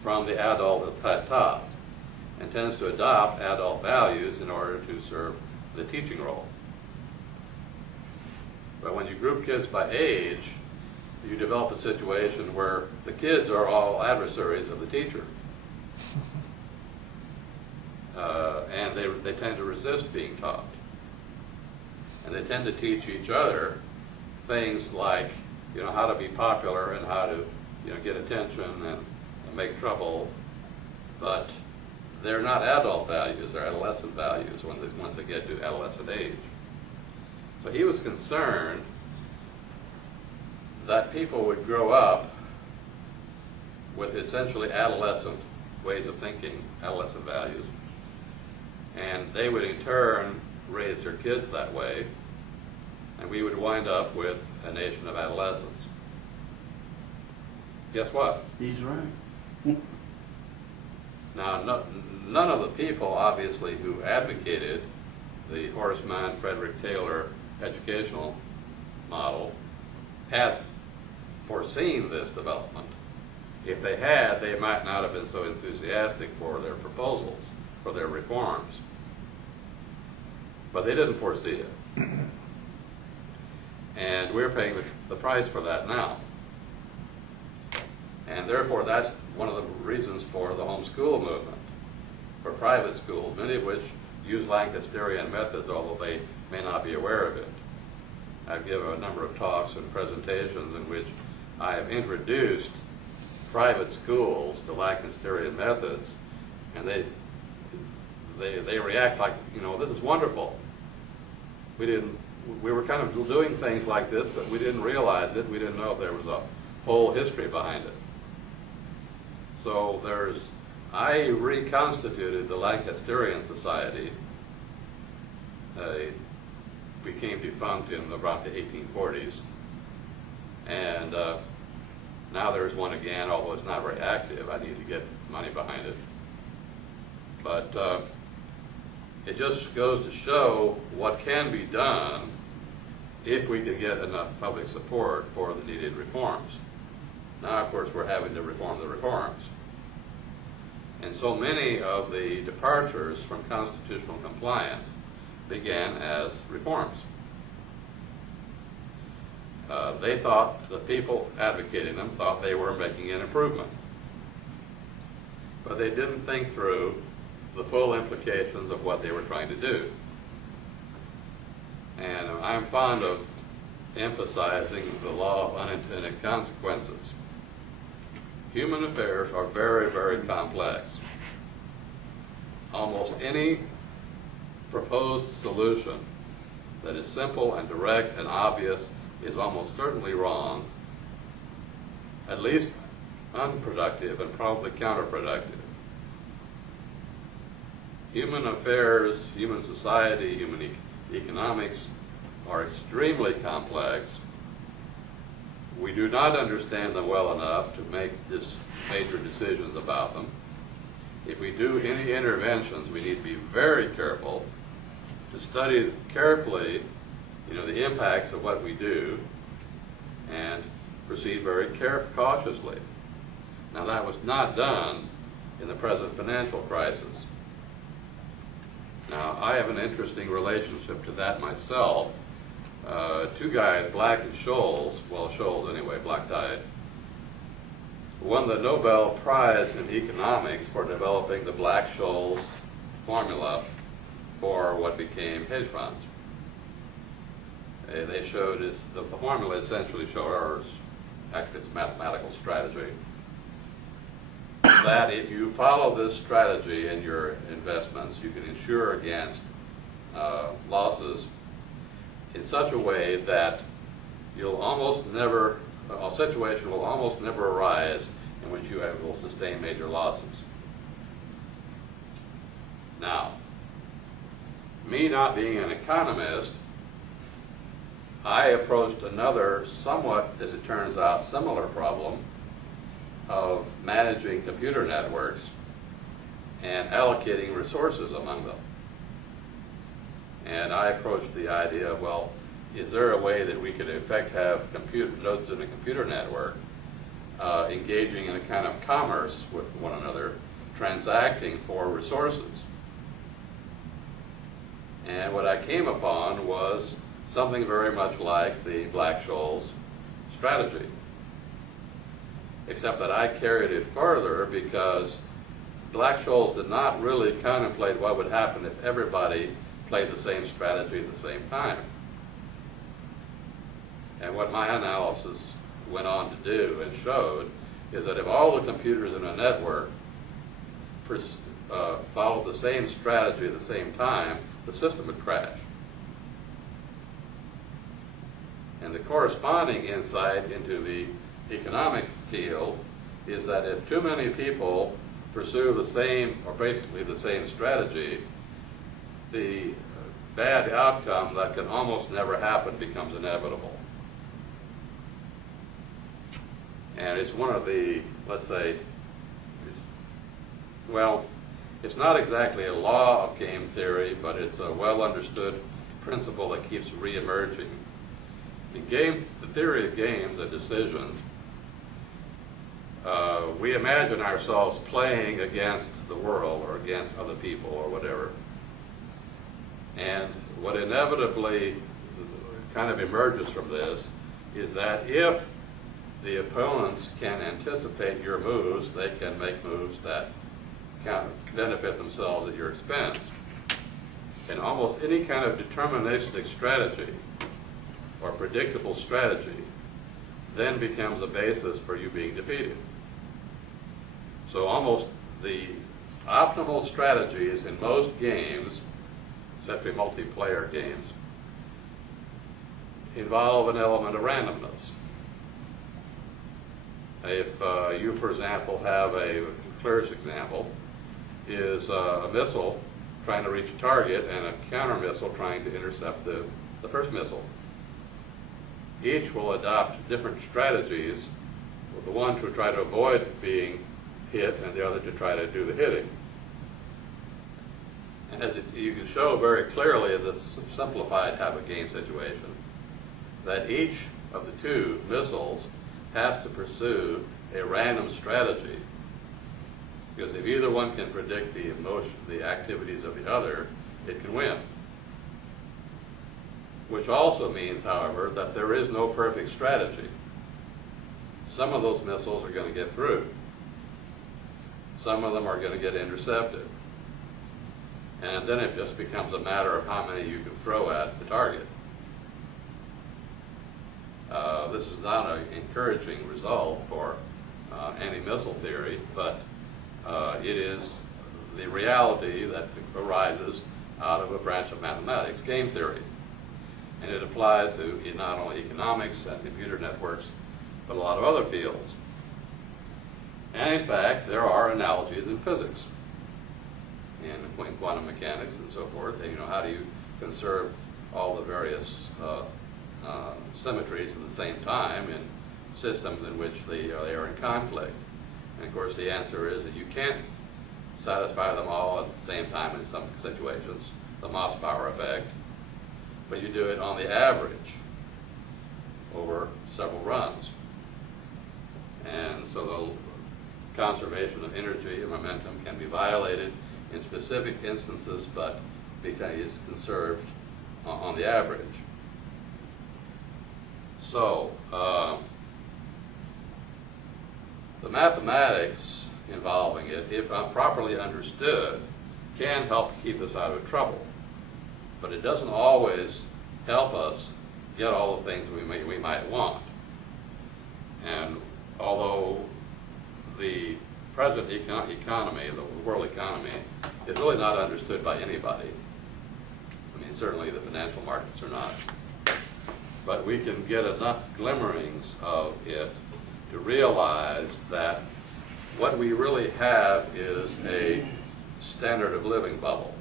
from the adult at the top, and tends to adopt adult values in order to serve the teaching role. But when you group kids by age, you develop a situation where the kids are all adversaries of the teacher. And they tend to resist being taught. And they tend to teach each other things like, how to be popular and how to, get attention and make trouble. But they're not adult values, they're adolescent values once they get to adolescent age. So he was concerned that people would grow up with essentially adolescent ways of thinking, adolescent values, and they would in turn raise their kids that way, and we would wind up with a nation of adolescents. Guess what? He's right. Now, none of the people, obviously, who advocated the Horstman, Frederick Taylor educational model had foreseen this development. If they had, they might not have been so enthusiastic for their proposals, for their reforms. But they didn't foresee it. And we're paying the price for that now. And therefore, that's one of the reasons for the homeschool movement, for private schools, many of which use Lancasterian methods, although they may not be aware of it. I've given a number of talks and presentations in which I have introduced private schools to Lancasterian methods, and they react like, this is wonderful. We were kind of doing things like this, but we didn't realize it. We didn't know there was a whole history behind it. So I reconstituted the Lancasterian Society. Became defunct in about the 1840s. And now there's one again, although it's not very active. I need to get money behind it. But it just goes to show what can be done if we can get enough public support for the needed reforms. Now, of course, we're having to reform the reforms. And so many of the departures from constitutional compliance began as reforms. They thought, the people advocating them thought they were making an improvement. But they didn't think through the full implications of what they were trying to do. And I'm fond of emphasizing the law of unintended consequences. human affairs are very, very complex. Almost any proposed solution that is simple and direct and obvious is almost certainly wrong, at least unproductive and probably counterproductive. Human affairs, human society, human economics are extremely complex. We do not understand them well enough to make major decisions about them. If we do any interventions, we need to be very careful to study carefully, the impacts of what we do and proceed very cautiously. Now, that was not done in the present financial crisis. Now, I have an interesting relationship to that myself. Two guys, Black and Scholes, well, Scholes anyway, Black died, won the Nobel Prize in economics for developing the Black-Scholes formula for what became hedge funds. They showed the formula essentially showed, actually it's a mathematical strategy, that if you follow this strategy in your investments, you can insure against losses in such a way that a situation will almost never arise in which you will sustain major losses. Now, me not being an economist, I approached another somewhat, as it turns out, similar problem of managing computer networks and allocating resources among them. And I approached the idea of, well, is there a way that we could in effect have nodes in a computer network engaging in a kind of commerce with one another, transacting for resources? And what I came upon was something very much like the Black-Scholes strategy, except that I carried it further because Black-Scholes did not really contemplate what would happen if everybody played the same strategy at the same time. And what my analysis went on to do and showed is that if all the computers in a network followed the same strategy at the same time, the system would crash. And the corresponding insight into the economic field is that if too many people pursue the same, or basically the same strategy, the bad outcome that can almost never happen becomes inevitable. And it's one of the, let's say, well, it's not exactly a law of game theory, but it's a well-understood principle that keeps re-emerging. In the theory of games and decisions, we imagine ourselves playing against the world or against other people or whatever. And what inevitably kind of emerges from this is that if the opponents can anticipate your moves, they can make moves that can benefit themselves at your expense. And almost any kind of deterministic strategy or predictable strategy then becomes a basis for you being defeated. So almost the optimal strategies in most games, especially multiplayer games, involve an element of randomness. If you, for example, have the clearest example is a missile trying to reach a target and a counter missile trying to intercept the first missile. Each will adopt different strategies, with the one to try to avoid being hit and the other to try to do the hitting. And as you can show very clearly in this simplified type of game situation, that each of the two missiles has to pursue a random strategy, because if either one can predict the activities of the other, it can win. Which also means, however, that there is no perfect strategy. Some of those missiles are going to get through. Some of them are going to get intercepted. And then it just becomes a matter of how many you can throw at the target. This is not an encouraging result for anti-missile theory, but it is the reality that arises out of a branch of mathematics, game theory. And it applies to not only economics and computer networks, but a lot of other fields. And in fact, there are analogies in physics, in quantum mechanics and so forth. And, how do you conserve all the various symmetries at the same time in systems in which they are in conflict? And of course, the answer is that you can't satisfy them all at the same time in some situations, the Moss-Power effect, but you do it on the average over several runs. And so the conservation of energy and momentum can be violated in specific instances, but is conserved on the average. So the mathematics involving it, if properly understood, can help keep us out of trouble. But it doesn't always help us get all the things we might want. And although the present economy, the world economy, is really not understood by anybody, I mean, certainly the financial markets are not, but we can get enough glimmerings of it to realize that what we really have is a standard of living bubble.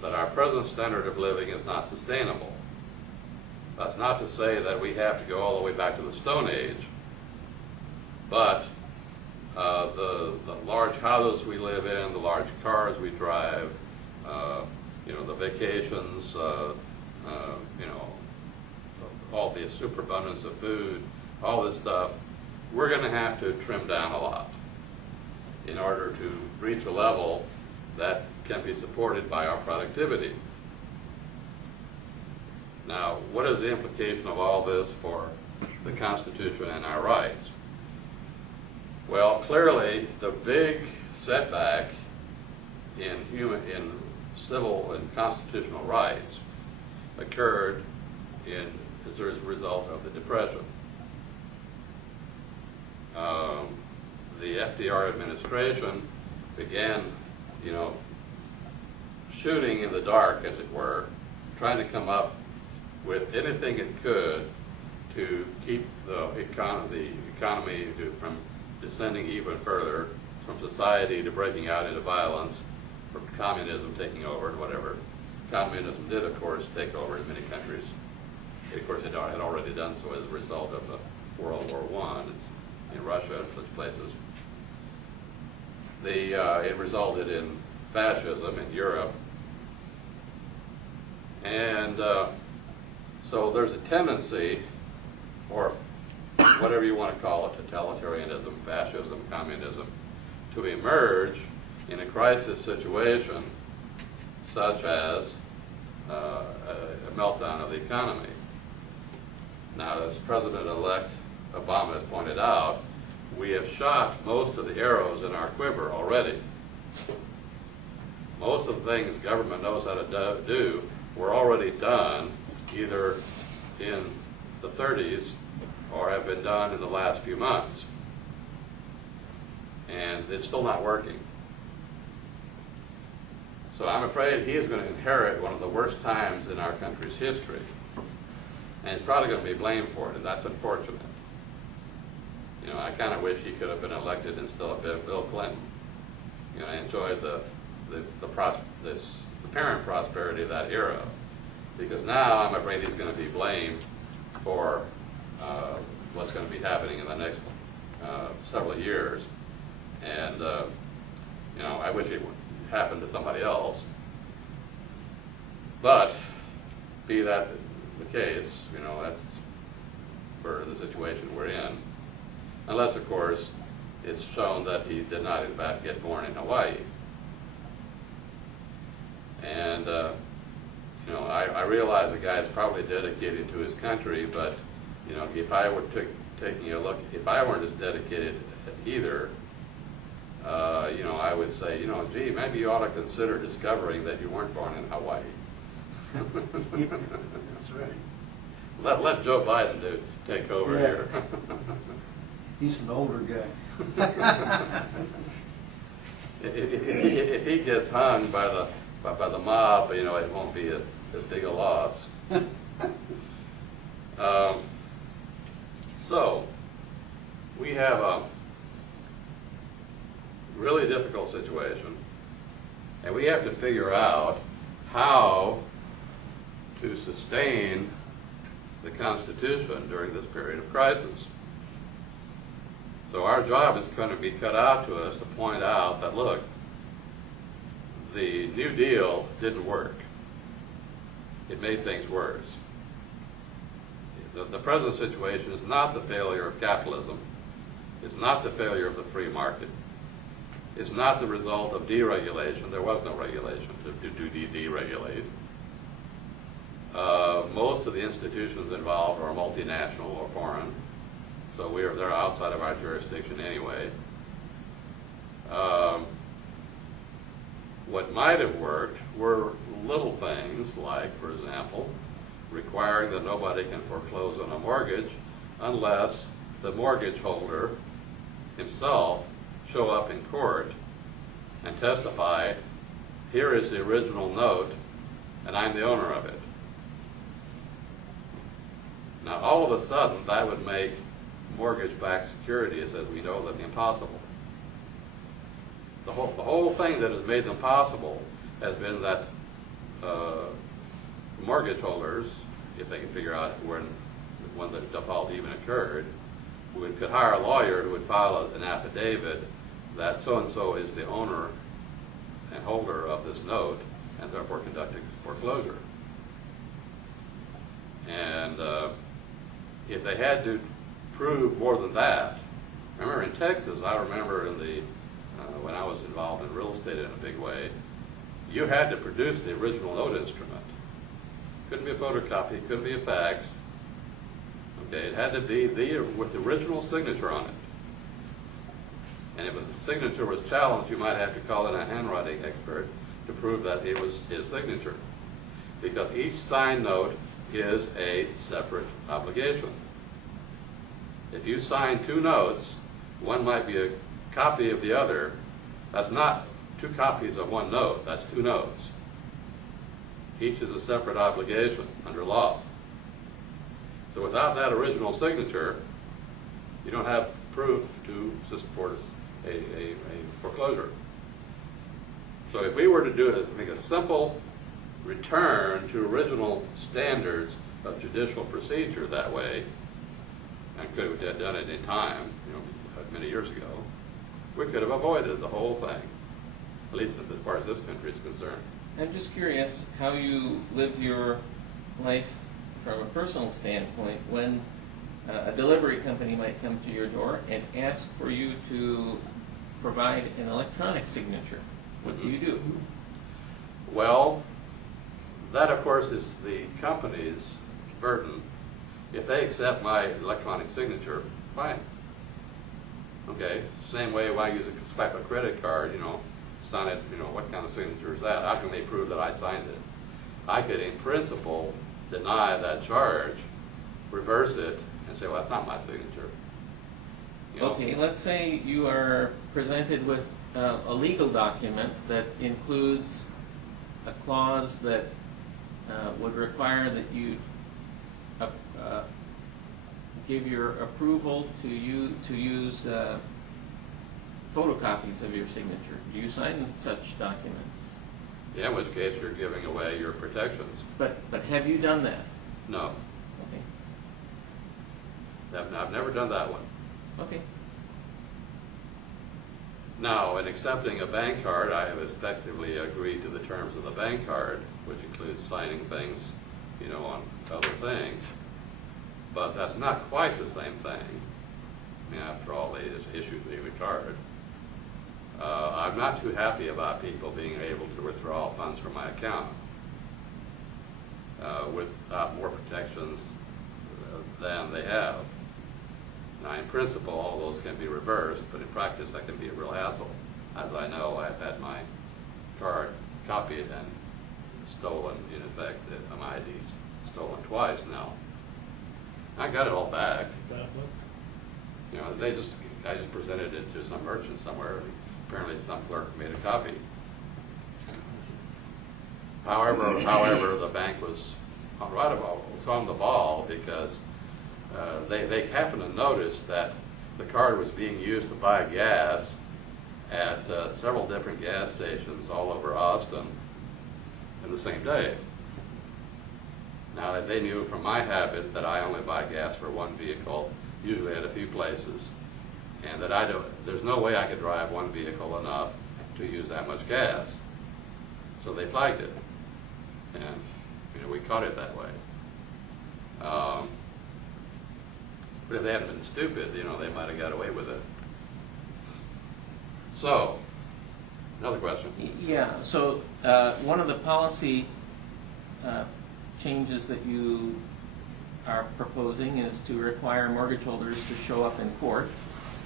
That our present standard of living is not sustainable. That's not to say that we have to go all the way back to the Stone Age, but the large houses we live in, the large cars we drive, the vacations, all the superabundance of food, all this stuff, we're going to have to trim down a lot in order to reach a level that can be supported by our productivity. Now, what is the implication of all this for the Constitution and our rights? Well, clearly, the big setback in civil and constitutional rights occurred as a result of the Depression. The FDR administration began, shooting in the dark, as it were, trying to come up with anything it could to keep the economy from descending even further, from society to breaking out into violence, from communism taking over, and whatever. Communism did, of course, take over in many countries. Of course, it had already done so as a result of the World War I. It's in Russia and such places. It resulted in fascism in Europe. And so there's a tendency, or whatever you want to call it, totalitarianism, fascism, communism, to emerge in a crisis situation such as a meltdown of the economy. Now, as President-elect Obama has pointed out, we have shot most of the arrows in our quiver already. Most of the things government knows how to do were already done either in the 30s or have been done in the last few months. And it's still not working. So I'm afraid he is going to inherit one of the worst times in our country's history. And he's probably going to be blamed for it, and that's unfortunate. I kind of wish he could have been elected instead of Bill Clinton. I enjoyed the apparent prosperity of that era. Because now I'm afraid he's going to be blamed for what's going to be happening in the next several years. And, I wish it would happen to somebody else. But, be that the case, that's for the situation we're in. Unless, of course, it's shown that he did not, in fact, get born in Hawaii. And, I realize the guy's probably dedicated to his country, but, if I were taking a look, if I weren't as dedicated either, I would say, gee, maybe you ought to consider discovering that you weren't born in Hawaii. That's right. Let Joe Biden take over here. He's an older guy. If he gets hung by the mob, you know, it won't be as big a loss. So we have a really difficult situation, and we have to figure out how to sustain the Constitution during this period of crisis. So our job is going to be cut out to us to point out that, look, the New Deal didn't work. It made things worse. The present situation is not the failure of capitalism. It's not the failure of the free market. It's not the result of deregulation. There was no regulation to deregulate. Most of the institutions involved are multinational or foreign, so they're outside of our jurisdiction anyway. What might have worked were little things like, for example, requiring that nobody can foreclose on a mortgage unless the mortgage holder himself show up in court and testify, here is the original note and I'm the owner of it. Now all of a sudden that would make mortgage-backed securities as we know them impossible. The whole thing that has made them possible has been that mortgage holders, if they can figure out when the default even occurred, could hire a lawyer who would file an affidavit that so-and-so is the owner and holder of this note and therefore conducting foreclosure. And if they had to prove more than that, remember in Texas, I remember in the when I was involved in real estate in a big way, you had to produce the original note instrument. Couldn't be a photocopy, couldn't be a fax. Okay, it had to be with the original signature on it. And if the signature was challenged, you might have to call in a handwriting expert to prove that it was his signature. Because each signed note is a separate obligation. If you sign two notes, one might be a copy of the other. That's not two copies of one note, that's two notes. Each is a separate obligation under law. So without that original signature, you don't have proof to support a foreclosure. So if we were to make a simple return to original standards of judicial procedure that way, and could have done it in time, many years ago, we could have avoided the whole thing, at least as far as this country is concerned. I'm just curious how you live your life from a personal standpoint when a delivery company might come to your door and ask for you to provide an electronic signature. What do you do? Well, that of course is the company's burden. If they accept my electronic signature, fine. Okay, same way if I use a swipe a credit card, sign it, what kind of signature is that? How can they prove that I signed it? I could, in principle, deny that charge, reverse it, and say, well, that's not my signature. Okay, let's say you are presented with a legal document that includes a clause that would require that you give your approval to use photocopies of your signature. Do you sign such documents? Yeah, in which case you're giving away your protections. But have you done that? No. Okay. I've never done that one. Okay. Now, in accepting a bank card, I have effectively agreed to the terms of the bank card, which includes signing things, on other things. But that's not quite the same thing. I mean, after all, they just issued me the card. I'm not too happy about people being able to withdraw funds from my account without more protections than they have. Now, in principle, all of those can be reversed, but in practice, that can be a real hassle. As I know, I've had my card copied and stolen, in effect, my ID's stolen twice now. I got it all back. You know, I just presented it to some merchant somewhere, and apparently some clerk made a copy. However, the bank was on the ball because they happened to notice that the card was being used to buy gas at several different gas stations all over Austin in the same day. Now, they knew from my habit that I only buy gas for one vehicle, usually at a few places, and that there's no way I could drive one vehicle enough to use that much gas. So they flagged it, and you know, we caught it that way. But if they hadn't been stupid, you know, they might have got away with it. So, another question. Yeah, so one of the policy changes that you are proposing is to require mortgage holders to show up in court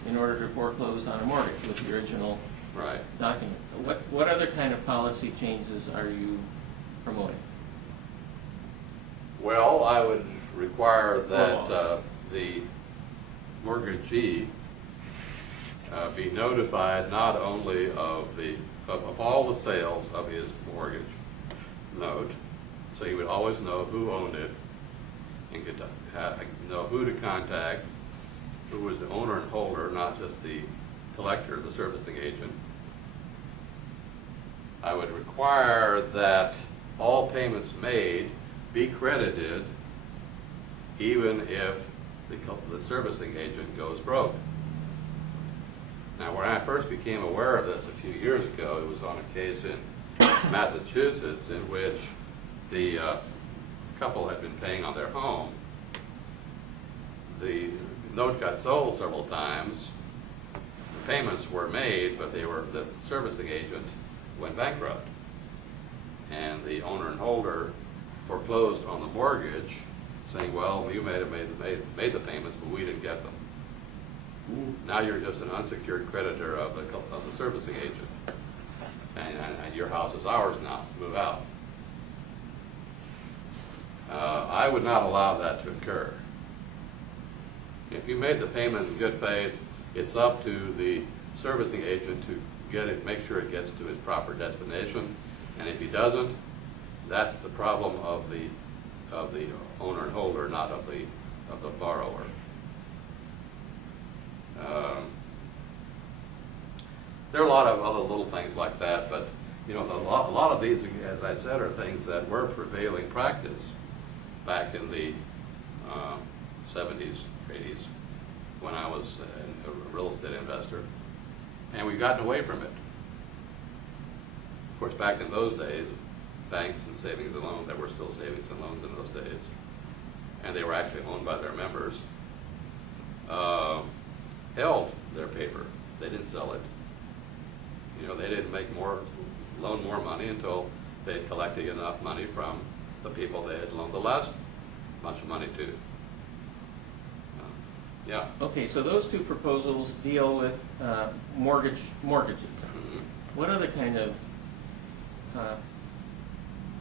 in order to foreclose on a mortgage with the original document. What other kind of policy changes are you promoting? Well, I would require that the mortgagee be notified not only of all the sales of his mortgage note, so he would always know who owned it and could know who to contact, who was the owner and holder, not just the collector, the servicing agent. I would require that all payments made be credited even if the servicing agent goes broke. Now, when I first became aware of this a few years ago, it was on a case in Massachusetts in which the couple had been paying on their home. The note got sold several times. The payments were made, but the servicing agent went bankrupt. And the owner and holder foreclosed on the mortgage, saying, well, you may have made the payments, but we didn't get them. Now you're just an unsecured creditor of the servicing agent. And your house is ours now. Move out. I would not allow that to occur. If you made the payment in good faith, it's up to the servicing agent to get it, make sure it gets to its proper destination. And if he doesn't, that's the problem of the owner and holder, not of the borrower. There are a lot of other little things like that, but you know, a lot of these, as I said, are things that were prevailing practice back in the 70s, 80s, when I was a real estate investor, and we've gotten away from it. Of course, back in those days, banks and savings and loans, there were still savings and loans in those days, and they were actually owned by their members, held their paper. They didn't sell it. You know, they didn't loan more money until they had collected enough money from the people they had loaned the last bunch of money to. Yeah. Okay, so those two proposals deal with mortgages. Mm-hmm. What other kind of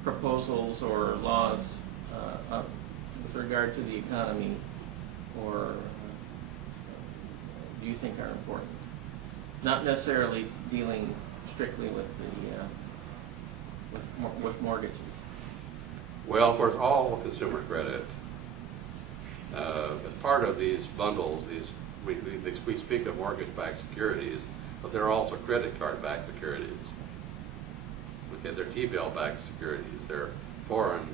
proposals or laws with regard to the economy or do you think are important? Not necessarily dealing strictly with with mortgages. Well, of course, all consumer credit, as part of these bundles, we speak of mortgage-backed securities, but there are also credit card-backed securities. Okay, they're T-bill-backed securities. They're foreign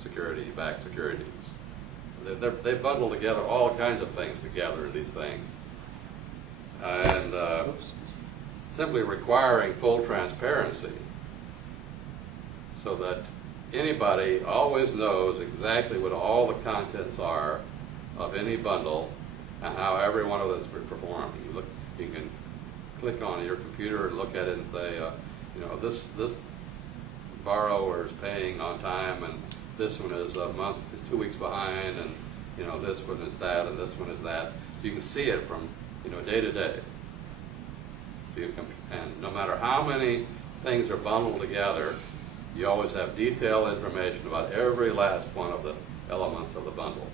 security-backed securities. They bundle together all kinds of things together in these things. And simply requiring full transparency so that anybody always knows exactly what all the contents are of any bundle and how every one of those perform. You can click on your computer and look at it and say, you know, this borrower is paying on time, and this one is 2 weeks behind, and you know, this one is that, and this one is that. So you can see it from day to day. And no matter how many things are bundled together, you always have detailed information about every last one of the elements of the bundle.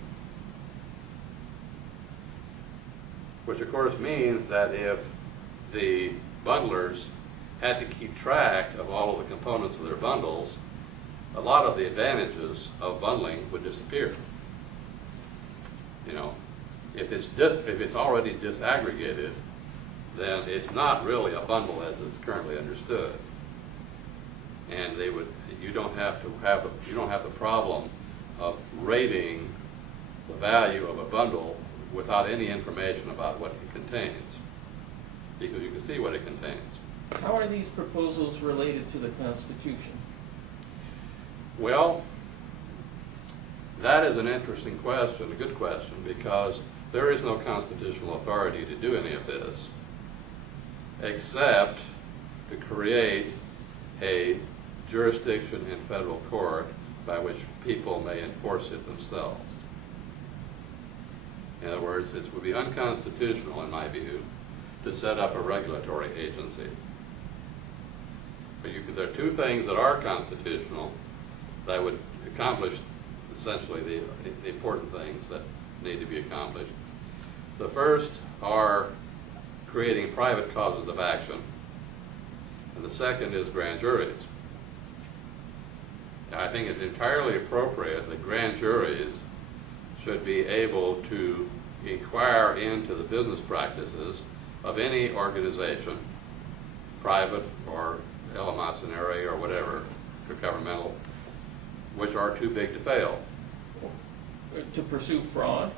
which of course means that if the bundlers had to keep track of all of the components of their bundles, a lot of the advantages of bundling would disappear. You know, if it's already disaggregated, then it's not really a bundle as it's currently understood. And you don't have the problem of rating the value of a bundle without any information about what it contains, because you can see what it contains. How are these proposals related to the Constitution? Well, that is an interesting question, a good question, because there is no constitutional authority to do any of this, except to create a jurisdiction in federal court by which people may enforce it themselves. In other words, it would be unconstitutional, in my view, to set up a regulatory agency. But there are two things that are constitutional that would accomplish essentially the important things that need to be accomplished. The first are creating private causes of action, and the second is grand juries. Now, I think it's entirely appropriate that grand juries should be able to inquire into the business practices of any organization, private or eleemosynary or whatever, or governmental, which are too big to fail. To pursue fraud?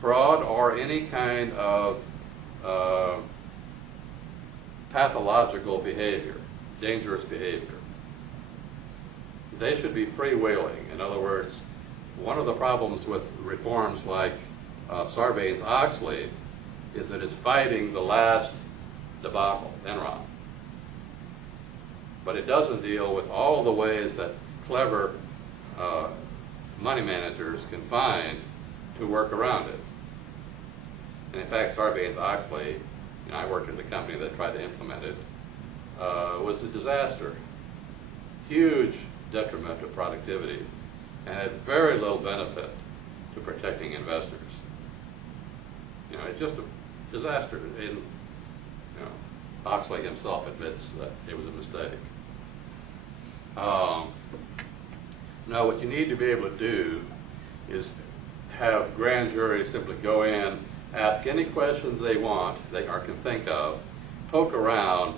Fraud or any kind of pathological behavior, dangerous behavior. They should be freewheeling. In other words, one of the problems with reforms like Sarbanes-Oxley is that it's fighting the last debacle, Enron. But it doesn't deal with all the ways that clever money managers can find to work around it. And in fact, Sarbanes-Oxley, I worked at a company that tried to implement it, was a disaster. Huge detriment to productivity, and had very little benefit to protecting investors. It's just a disaster. And, Oxley himself admits that it was a mistake. Now, what you need to be able to do is have grand juries simply go in, ask any questions they want, or can think of, poke around,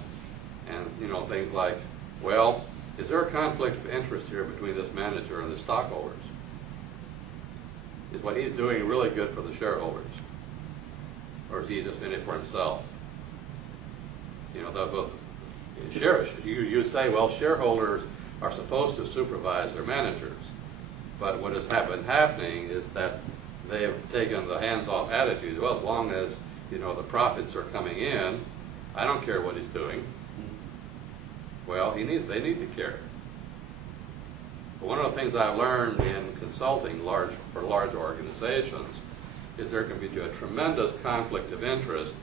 and things like, well, is there a conflict of interest here between this manager and the stockholders? Is what he's doing really good for the shareholders? Or is he just in it for himself? You say, well, shareholders are supposed to supervise their managers. But what has been happening is that they have taken the hands-off attitude. Well, as long as, the profits are coming in, I don't care what he's doing. Well, they need to care. But one of the things I've learned in consulting for large organizations is there can be a tremendous conflict of interest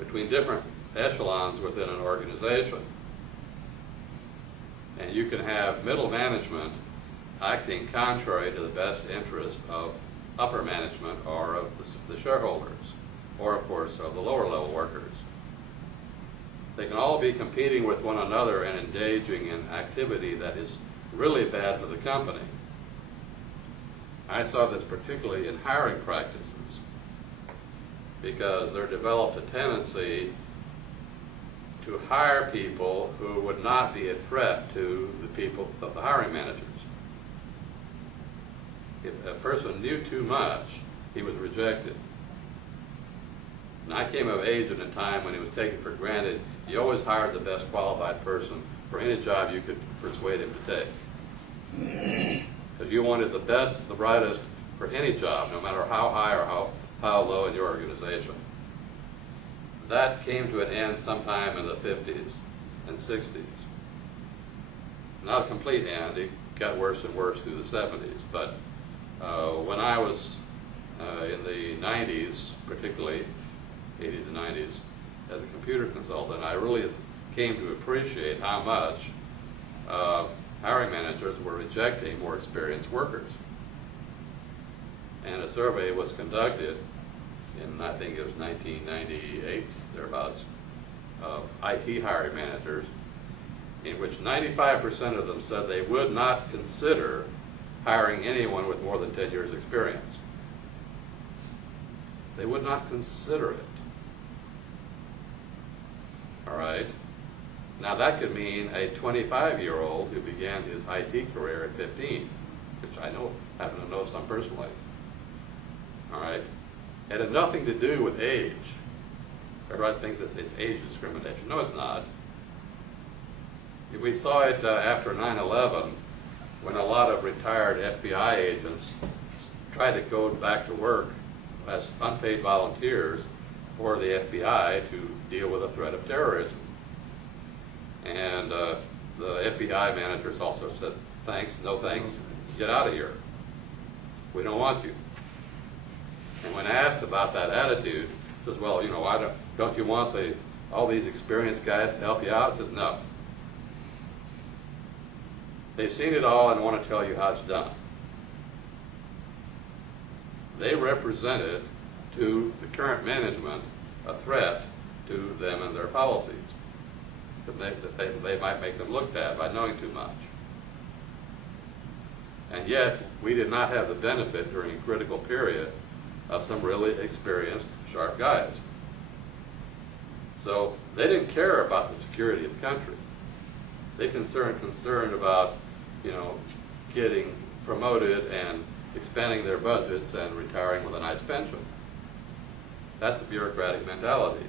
between different echelons within an organization. And you can have middle management acting contrary to the best interest of upper management or of the shareholders, or of course of the lower level workers. They can all be competing with one another and engaging in activity that is really bad for the company. I saw this particularly in hiring practices, because there developed a tendency to hire people who would not be a threat to the hiring managers. If a person knew too much, he was rejected. And I came of age in a time when it was taken for granted you always hired the best qualified person for any job you could persuade him to take. Because you wanted the best, the brightest for any job, no matter how high or how low in your organization. That came to an end sometime in the 50s and 60s. Not a complete end. It got worse and worse through the 70s. But when I was in the 90s, particularly 80s and 90s, as a computer consultant, I really came to appreciate how much hiring managers were rejecting more experienced workers. And a survey was conducted in, I think it was 1998, thereabouts, of IT hiring managers, in which 95% of them said they would not consider hiring anyone with more than 10 years experience. They would not consider it. All right? Now that could mean a 25-year-old who began his IT career at 15, which I know, happen to know some personally. All right? It had nothing to do with age. Everybody thinks it's age discrimination. No, it's not. We saw it after 9/11, when a lot of retired FBI agents tried to go back to work as unpaid volunteers for the FBI to deal with the threat of terrorism. And the FBI managers also said, thanks, no thanks, get out of here. We don't want you. And when asked about that attitude, says, well, you know, why don't you want all these experienced guys to help you out? Says, no. They've seen it all and want to tell you how it's done. They represented to the current management a threat to them and their policies, that they might make them look bad by knowing too much. And yet, we did not have the benefit during a critical period of some really experienced, sharp guys. So they didn't care about the security of the country. They concerned about, you know, getting promoted and expanding their budgets and retiring with a nice pension. That's the bureaucratic mentality.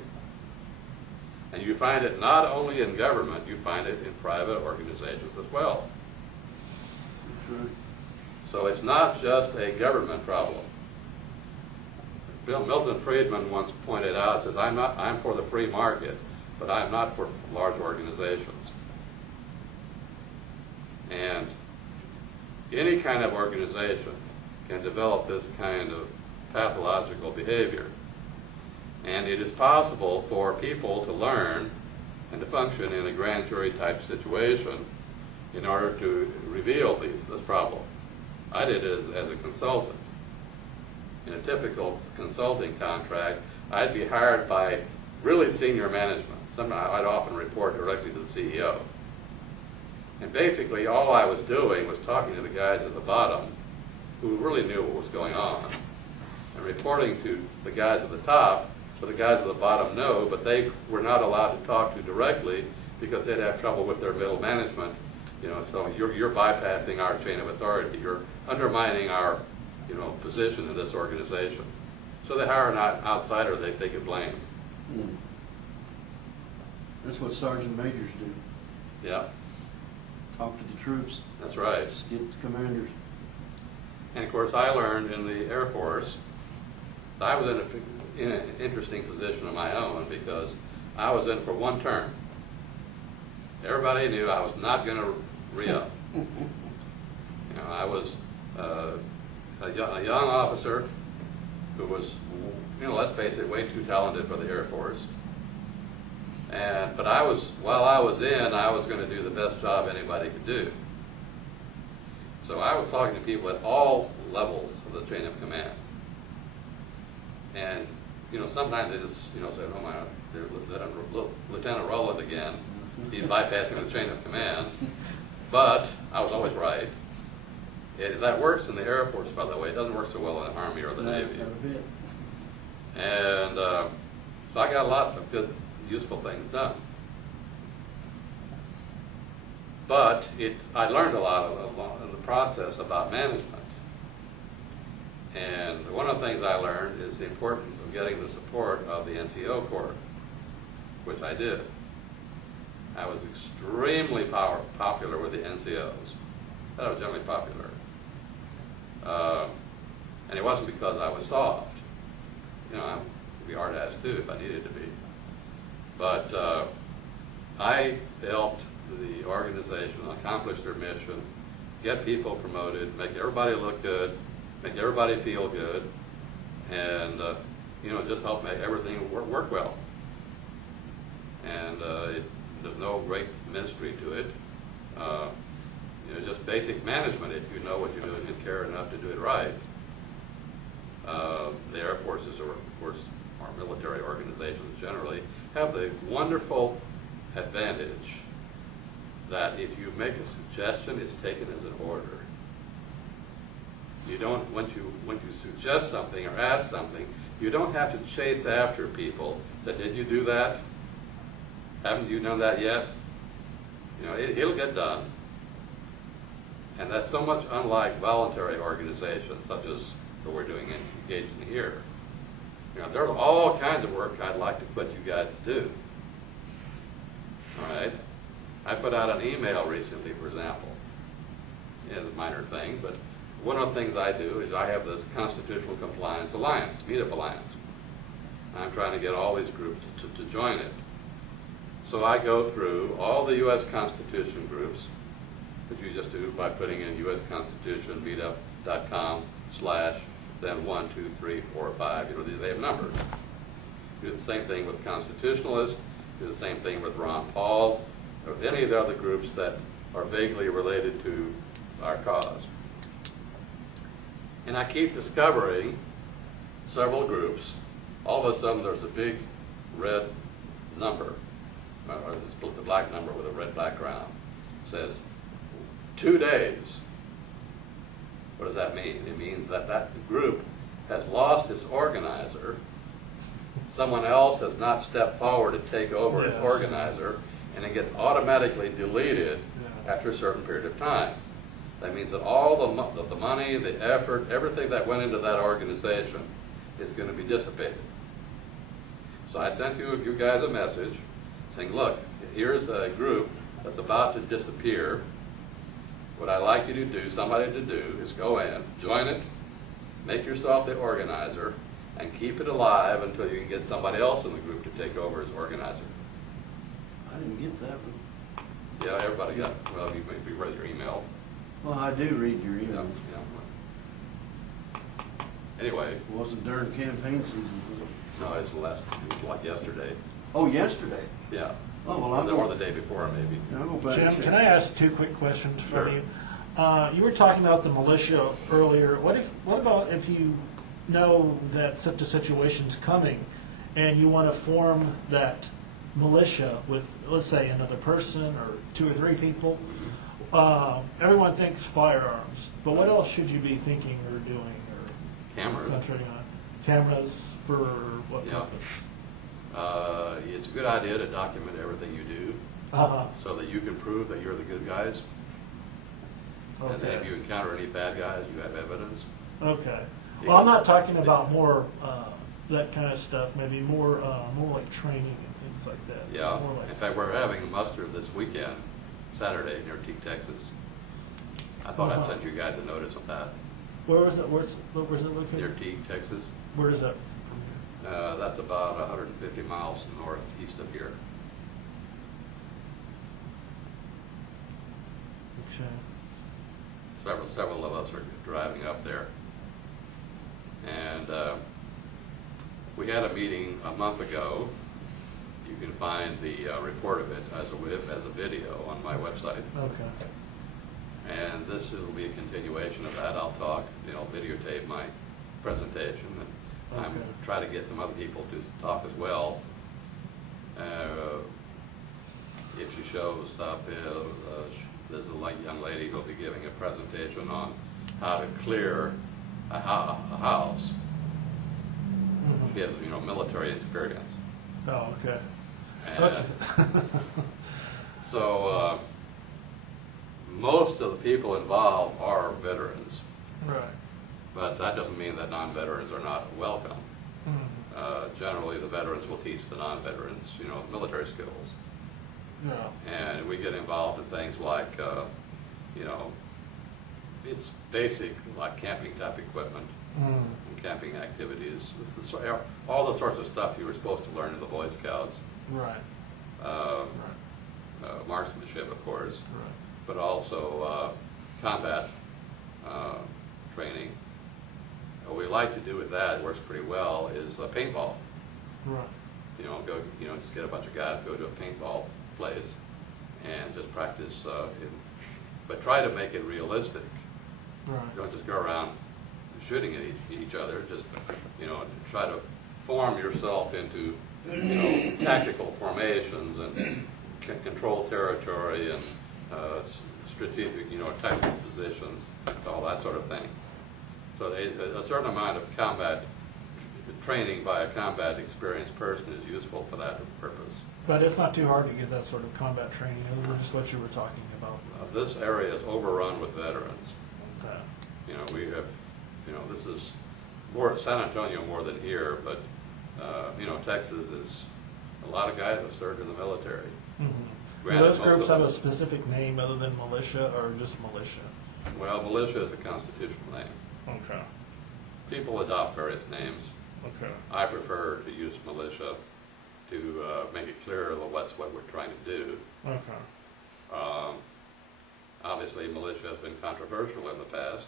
And you find it not only in government, you find it in private organizations as well. So it's not just a government problem. Milton Friedman once pointed out, says, I'm for the free market, but I'm not for large organizations. And any kind of organization can develop this kind of pathological behavior. And it is possible for people to learn and to function in a grand jury type situation in order to reveal this problem. I did it as a consultant. In a typical consulting contract, I'd be hired by really senior management. I'd often report directly to the CEO. And basically all I was doing was talking to the guys at the bottom who really knew what was going on, and reporting to the guys at the top, so the guys at the bottom know, but they were not allowed to talk to directly because they'd have trouble with their middle management. You know, so you're bypassing our chain of authority. You're undermining our, you know, position in this organization. So they hire an outsider they could blame. That's what sergeant majors do. Yeah. Talk to the troops. That's right. Just get the commanders. And of course, I learned in the Air Force. So I was in an interesting position of my own because I was in for one term. Everybody knew I was not going to re-up. You know, I was a young officer who was, you know, let's face it, way too talented for the Air Force. But while I was in, I was going to do the best job anybody could do. So I was talking to people at all levels of the chain of command. And, you know, sometimes they just, you know, say, oh my, there's Lieutenant Roland again. He's bypassing the chain of command. But I was always right. That works in the Air Force, by the way. It doesn't work so well in the Army or the Navy. And so I got a lot of good, useful things done. But I learned a lot in the process about management. And one of the things I learned is the importance of getting the support of the NCO Corps, which I did. I was extremely popular with the NCOs. I was generally popular. And it wasn't because I was soft. You know, I'd be hard-ass too if I needed to be. But I helped the organization accomplish their mission, get people promoted, make everybody look good, make everybody feel good, and you know, just help make everything work well. And there's no great mystery to it. You know, just basic management. If you know what you're doing and care enough to do it right. The Air Forces are, of course, groups generally, have the wonderful advantage that if you make a suggestion, it's taken as an order. You don't, once you suggest something or ask something, you don't have to chase after people. Say, did you do that? Haven't you done that yet? You know, it'll get done. And that's so much unlike voluntary organizations, such as what we're doing engaging here. You know, there's all kinds of work I'd like to put you guys to do. All right? I put out an email recently, for example. It's a minor thing, but one of the things I do is I have this Constitutional Compliance Alliance, Meetup Alliance. I'm trying to get all these groups to join it. So I go through all the U.S. Constitution groups, which you just do by putting in U.S. Constitution, meetup.com, / then 1, 2, 3, 4, 5, you know, they have numbers. Do the same thing with Constitutionalists, do the same thing with Ron Paul, or any of the other groups that are vaguely related to our cause. And I keep discovering several groups. All of a sudden there's a big red number, or it's a black number with a red background. It says 2 days. What does that mean? It means that that group has lost its organizer. Someone else has not stepped forward to take over as organizer, and it gets automatically deleted after a certain period of time. That means that all the money, the effort, everything that went into that organization is going to be dissipated. So I sent you guys a message saying, look, here's a group that's about to disappear. What I'd like you to do, somebody to do, is go in, join it, make yourself the organizer, and keep it alive until you can get somebody else in the group to take over as organizer. I didn't get that one. Yeah, everybody got, well, if you read your email. Well, I do read your emails. Yeah. Anyway. It wasn't during campaign season, was it? No, it was like yesterday. Oh, yesterday? Yeah. Oh, well, I'll or the day before, maybe. I'll go back. Jim, can I ask 2 quick questions Sure. from you? You were talking about the militia earlier. What about if you know that such a situation's coming and you want to form that militia with, let's say, another person or 2 or 3 people? Everyone thinks firearms, but what else should you be thinking or doing or Cameras. concentrating on? Cameras for what Yeah. purpose? It's a good idea to document everything you do so that you can prove that you're the good guys. Okay. And then if you encounter any bad guys, you have evidence. Okay. Well, I'm not talking about more that kind of stuff. Maybe more like training and things like that. Yeah. More like, In fact, we're having a muster this weekend, Saturday, near Teague, Texas. I thought I'd send you guys a notice on that. where was it? Where's it located? Near Teague, Texas. Where is that? That's about 150 miles northeast of here. Okay. Several of us are driving up there. And we had a meeting a month ago. You can find the report of it as a video on my website. Okay. And this will be a continuation of that. I'll talk, videotape my presentation. And I'm Okay. trying to get some other people to talk as well. If she shows up, there's a young lady who'll be giving a presentation on how to clear a house. She has, military experience. Oh, okay. And Okay. so most of the people involved are veterans, Right. but that doesn't mean that non-veterans are not welcome. Generally, the veterans will teach the non-veterans, military skills. Yeah. And we get involved in things like, it's basic, like camping type equipment and camping activities. This is all the sorts of stuff you were supposed to learn in the Boy Scouts. Right. Marksmanship, of course, Right. but also combat training. What we like to do with that, it works pretty well, is paintball. Right. Just get a bunch of guys, go to a paintball place and just practice, but try to make it realistic. Right. Don't just go around shooting at each other, just, try to form yourself into tactical formations and control territory and strategic, tactical positions, all that sort of thing. So a certain amount of combat training by a combat experienced person is useful for that purpose. But it's not too hard to get that sort of combat training, other than just what you were talking about. This area is overrun with veterans. Okay. We have, this is more San Antonio more than here, but Texas is a lot of guys have served in the military. Mm-hmm. Do those groups have a specific name other than militia, or just militia? Well, militia is a constitutional name. Okay. People adopt various names. Okay. I prefer to use militia to make it clear that that's what we're trying to do. Okay. Obviously, militia has been controversial in the past,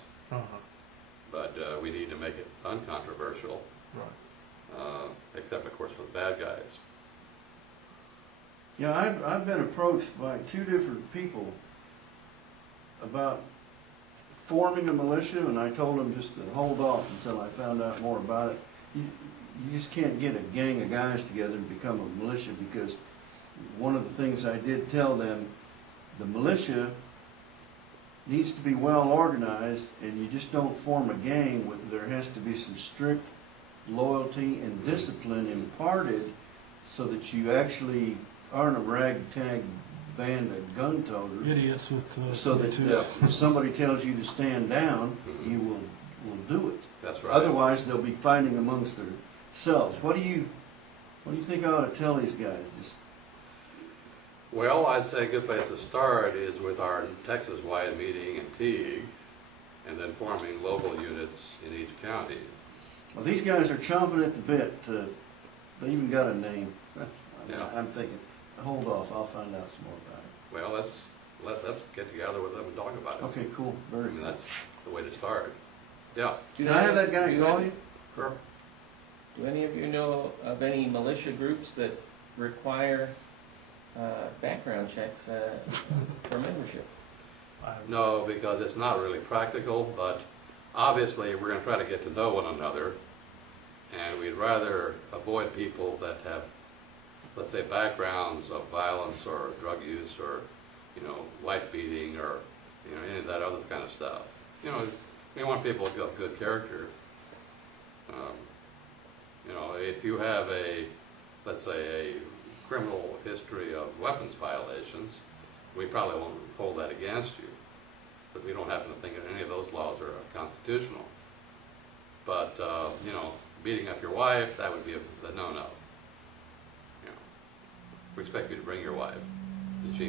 but we need to make it uncontroversial, right. Except, of course, for the bad guys. Yeah, I've been approached by 2 different people about forming a militia, and I told them just to hold off until I found out more about it. You just can't get a gang of guys together and become a militia, because one of the things I did tell them, the militia needs to be well organized, and you just don't form a gang with, there has to be some strict loyalty and discipline imparted so that you actually aren't a ragtag band of gun toters. Idiots with so that if somebody tells you to stand down, you will do it. That's right. Otherwise, they'll be fighting amongst themselves. What do you think I ought to tell these guys? Well, I'd say a good place to start is with our Texas-wide meeting in Teague, and then forming local units in each county. Well, these guys are chomping at the bit. They even got a name. Yeah. I'm thinking, hold off. I'll find out some more about it. Well, let's get together with them and talk about it. Okay, cool. Very good. That's the way to start. Yeah. Can I have that guy call you? Sure. Do any of you know of any militia groups that require background checks for membership? No, because it's not really practical, but obviously we're going to try to get to know one another, and we'd rather avoid people that have, let's say, backgrounds of violence or drug use or, wife beating or, any of that other kind of stuff. We want people to have good character. If you have let's say, a criminal history of weapons violations, we probably won't hold that against you. But we don't happen to think that any of those laws are constitutional. But, beating up your wife, that would be a no-no. We expect you to bring your wife, and she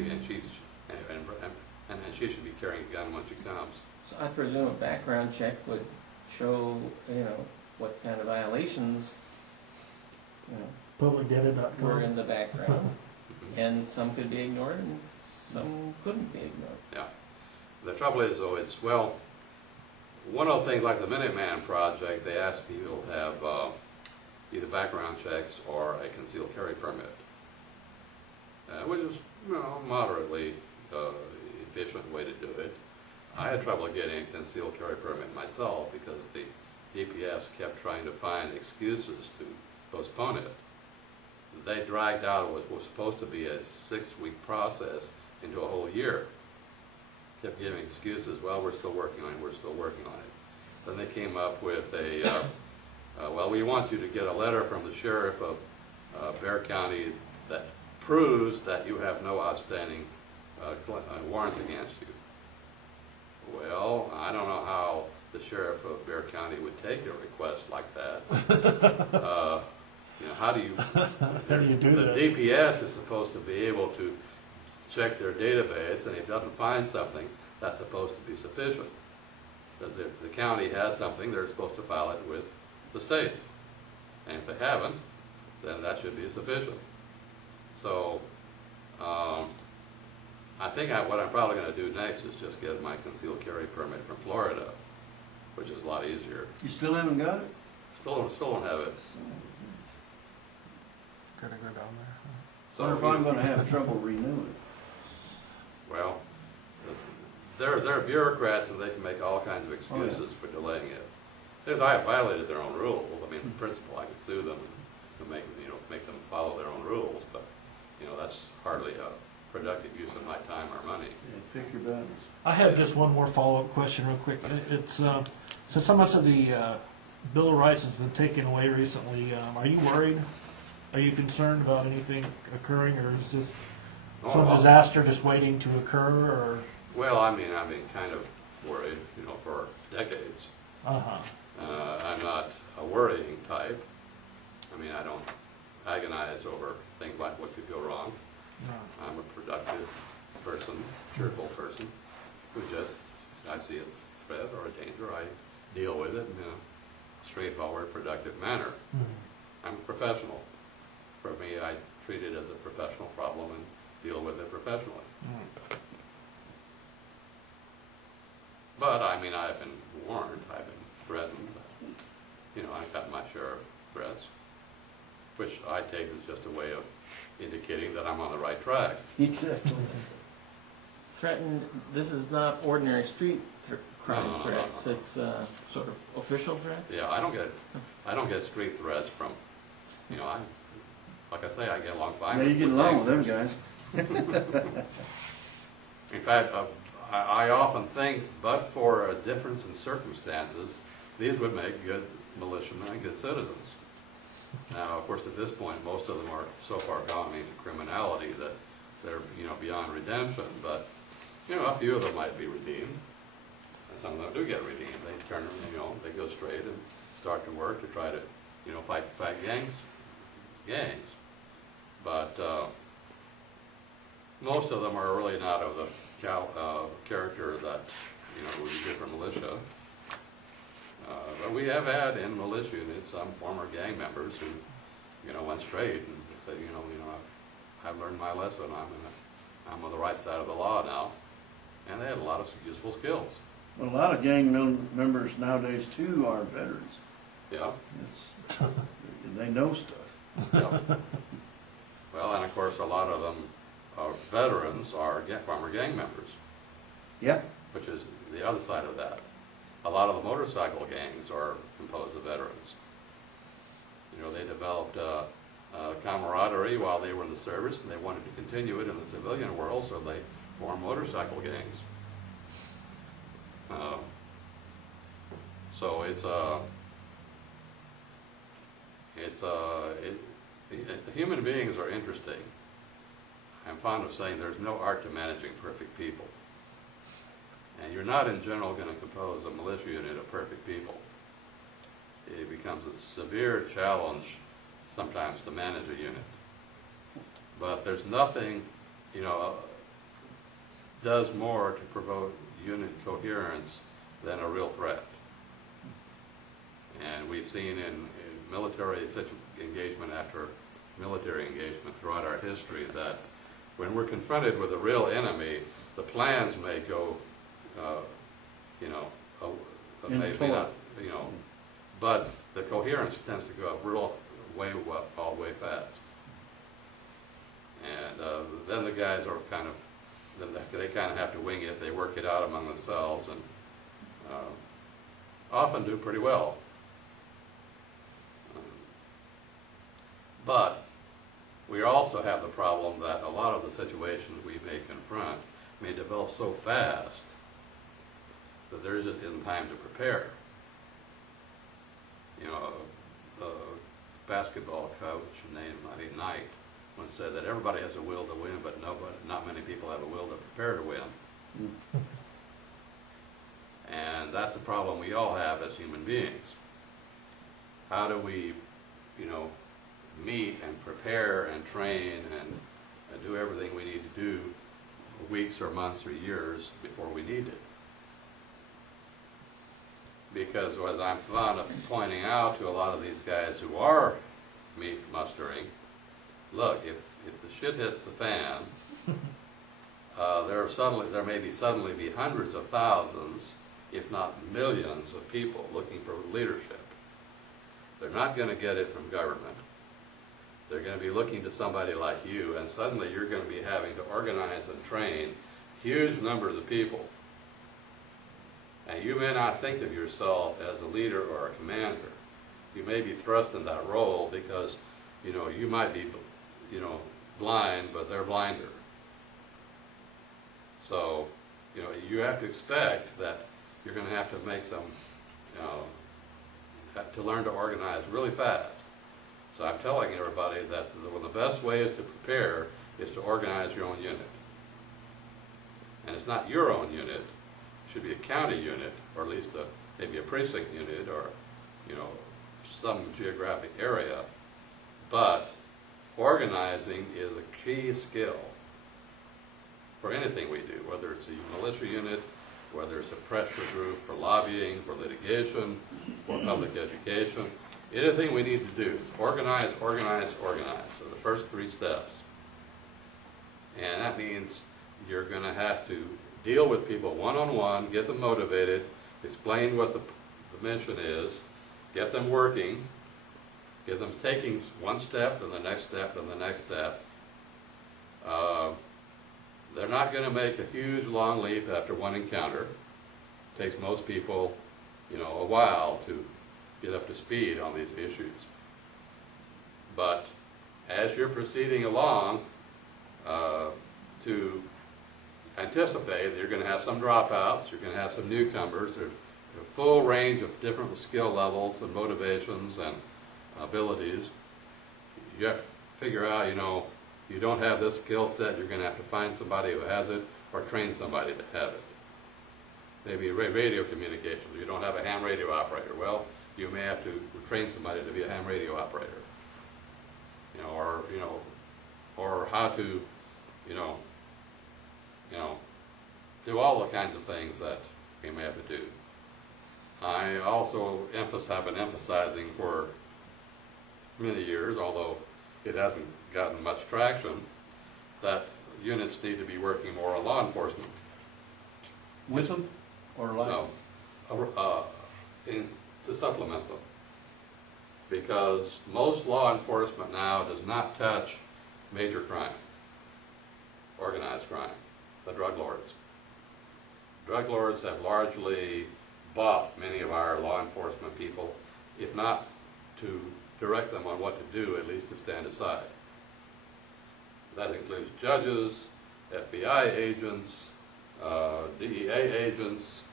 should be carrying a gun when she comes. So I presume a background check would show, what kind of violations, Publicdata.com. were in the background. And some could be ignored and some couldn't be ignored. Yeah. The trouble is, though, one of the things like the Minuteman Project, they ask people to have either background checks or a concealed carry permit, which is, moderately efficient way to do it. I had trouble getting a concealed carry permit myself because the DPS kept trying to find excuses to postpone it. They dragged out what was supposed to be a 6-week process into a whole year. Kept giving excuses. Well, we're still working on it. We're still working on it. Then they came up with well, we want you to get a letter from the sheriff of Bexar County that proves that you have no outstanding warrants against you. Well, I don't know how the sheriff of Bexar County would take a request like that. How do you do the that? DPS is supposed to be able to check their database, and if it doesn't find something, that's supposed to be sufficient. Because if the county has something, they're supposed to file it with the state. And if they haven't, then that should be sufficient. So I think what I'm probably going to do next is just get my concealed carry permit from Florida, which is a lot easier. You still haven't got it? Still don't have it. Gotta go down there. So I wonder if I'm going to have trouble renewing it. Well, they're bureaucrats and they can make all kinds of excuses for delaying it. If I have violated their own rules, in principle, I could sue them to make them follow their own rules, but, that's hardly a productive use of my time or money. Yeah, pick your battles. I have just one more follow-up question real quick. It's, so much of the Bill of Rights has been taken away recently. Are you worried? Are you concerned about anything occurring, or is this some disaster just waiting to occur, or? Well, I've been kind of worried, for decades. Uh-huh. I'm not a worrying type. I don't agonize over things like what could go wrong. No. I'm a productive person, cheerful person, who I see a threat or a danger, I deal with it in a straightforward, productive manner. Mm-hmm. I'm a professional. For me, I treat it as a professional problem and deal with it professionally. Mm-hmm. But, I've been warned, I've been threatened. I've got my share of threats, which I take as just a way of indicating that I'm on the right track. Exactly. Threatened, this is not ordinary street crime No. threats, it's sort of official threats? Yeah, I don't get street threats from, like I say, I get along fine. Yeah, you get along with them guys. In fact, I often think, but for a difference in circumstances, these would make good militiamen and good citizens. Now, of course, at this point, most of them are so far gone into criminality that they're, beyond redemption. But, a few of them might be redeemed, and some of them do get redeemed. They turn, they go straight and start to work to try to, fight gangs. But most of them are really not of the character that, would be good for militia. But we have had in militia units some former gang members who, went straight and said, I've learned my lesson. I'm on the right side of the law now, and they had a lot of useful skills. Well, a lot of gang members nowadays too are veterans. Yeah. They know stuff. Yeah. Well, and of course, a lot of them veterans are former gang members. Yeah. Which is the other side of that. A lot of the motorcycle gangs are composed of veterans. They developed camaraderie while they were in the service, and they wanted to continue it in the civilian world, so they formed motorcycle gangs. So human beings are interesting. I'm fond of saying there's no art to managing perfect people. And you're not in general going to compose a militia unit of perfect people. It becomes a severe challenge sometimes to manage a unit. But there's nothing, does more to promote unit coherence than a real threat. And we've seen in military engagement after military engagement throughout our history that when we're confronted with a real enemy, the plans may go maybe not, but the coherence tends to go up way fast. And then the guys are they kind of have to wing it. They work it out among themselves and often do pretty well. But we also have the problem that a lot of the situations we may confront may develop so fast that there just isn't time to prepare. A basketball coach named Knight once said that everybody has a will to win, but not many people have a will to prepare to win. And that's a problem we all have as human beings. How do we, meet and prepare and train and do everything we need to do weeks or months or years before we need it? Because as I'm fond of pointing out to a lot of these guys who are meat mustering, look, if the shit hits the fan, there may suddenly be hundreds of thousands, if not millions of people looking for leadership. They're not going to get it from government. They're going to be looking to somebody like you, and suddenly you're going to be having to organize and train huge numbers of people. And you may not think of yourself as a leader or a commander. You may be thrust in that role because you know, you might be, you know, blind, but they're blinder. So, you know, you have to expect that you're going to have to make some, you know, have to learn to organize really fast. So I'm telling everybody that one of the best ways to prepare is to organize your own unit. And it's not your own unit. It should be a county unit, or at least maybe a precinct unit, or, you know, some geographic area. But organizing is a key skill for anything we do, whether it's a militia unit, whether it's a pressure group for lobbying, for litigation, for public education. Anything we need to do is organize, organize, organize. So the first 3 steps. And that means you're going to have to deal with people one-on-one, get them motivated, explain what the mission is, get them working, get them taking one step, then the next step, then the next step. They're not going to make a huge long leap after one encounter. It takes most people, you know, a while to get up to speed on these issues. But as you're proceeding along, to anticipate that you're going to have some dropouts, you're going to have some newcomers. There's a full range of different skill levels and motivations and abilities. You have to figure out, you know, you don't have this skill set, you're going to have to find somebody who has it or train somebody to have it. Maybe radio communications. You don't have a ham radio operator. Well, you may have to train somebody to be a ham radio operator. You know, or how to, you know, do all the kinds of things that we may have to do. I also have been emphasizing for many years, although it hasn't gotten much traction, that units need to be working more on law enforcement. With them, or like? No, to supplement them. Because most law enforcement now does not touch major crime, organized crime, the drug lords. Drug lords have largely bought many of our law enforcement people, if not to direct them on what to do, at least to stand aside. That includes judges, FBI agents, DEA agents,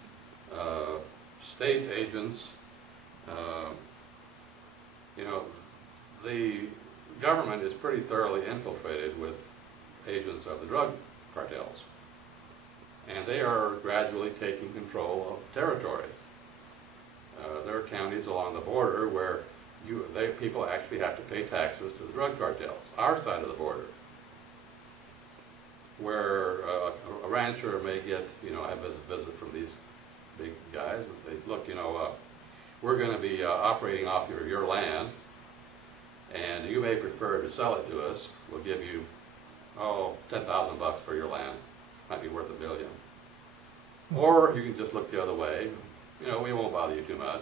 state agents. You know, the government is pretty thoroughly infiltrated with agents of the drug cartels. And they are gradually taking control of territory. There are counties along the border where people actually have to pay taxes to the drug cartels, our side of the border, where a rancher may get, you know, have a visit from these big guys and say, look, you know, we're going to be operating off your land, and you may prefer to sell it to us. We'll give you, $10,000 for your land. Might be worth $1 million. Or you can just look the other way. You know, we won't bother you too much.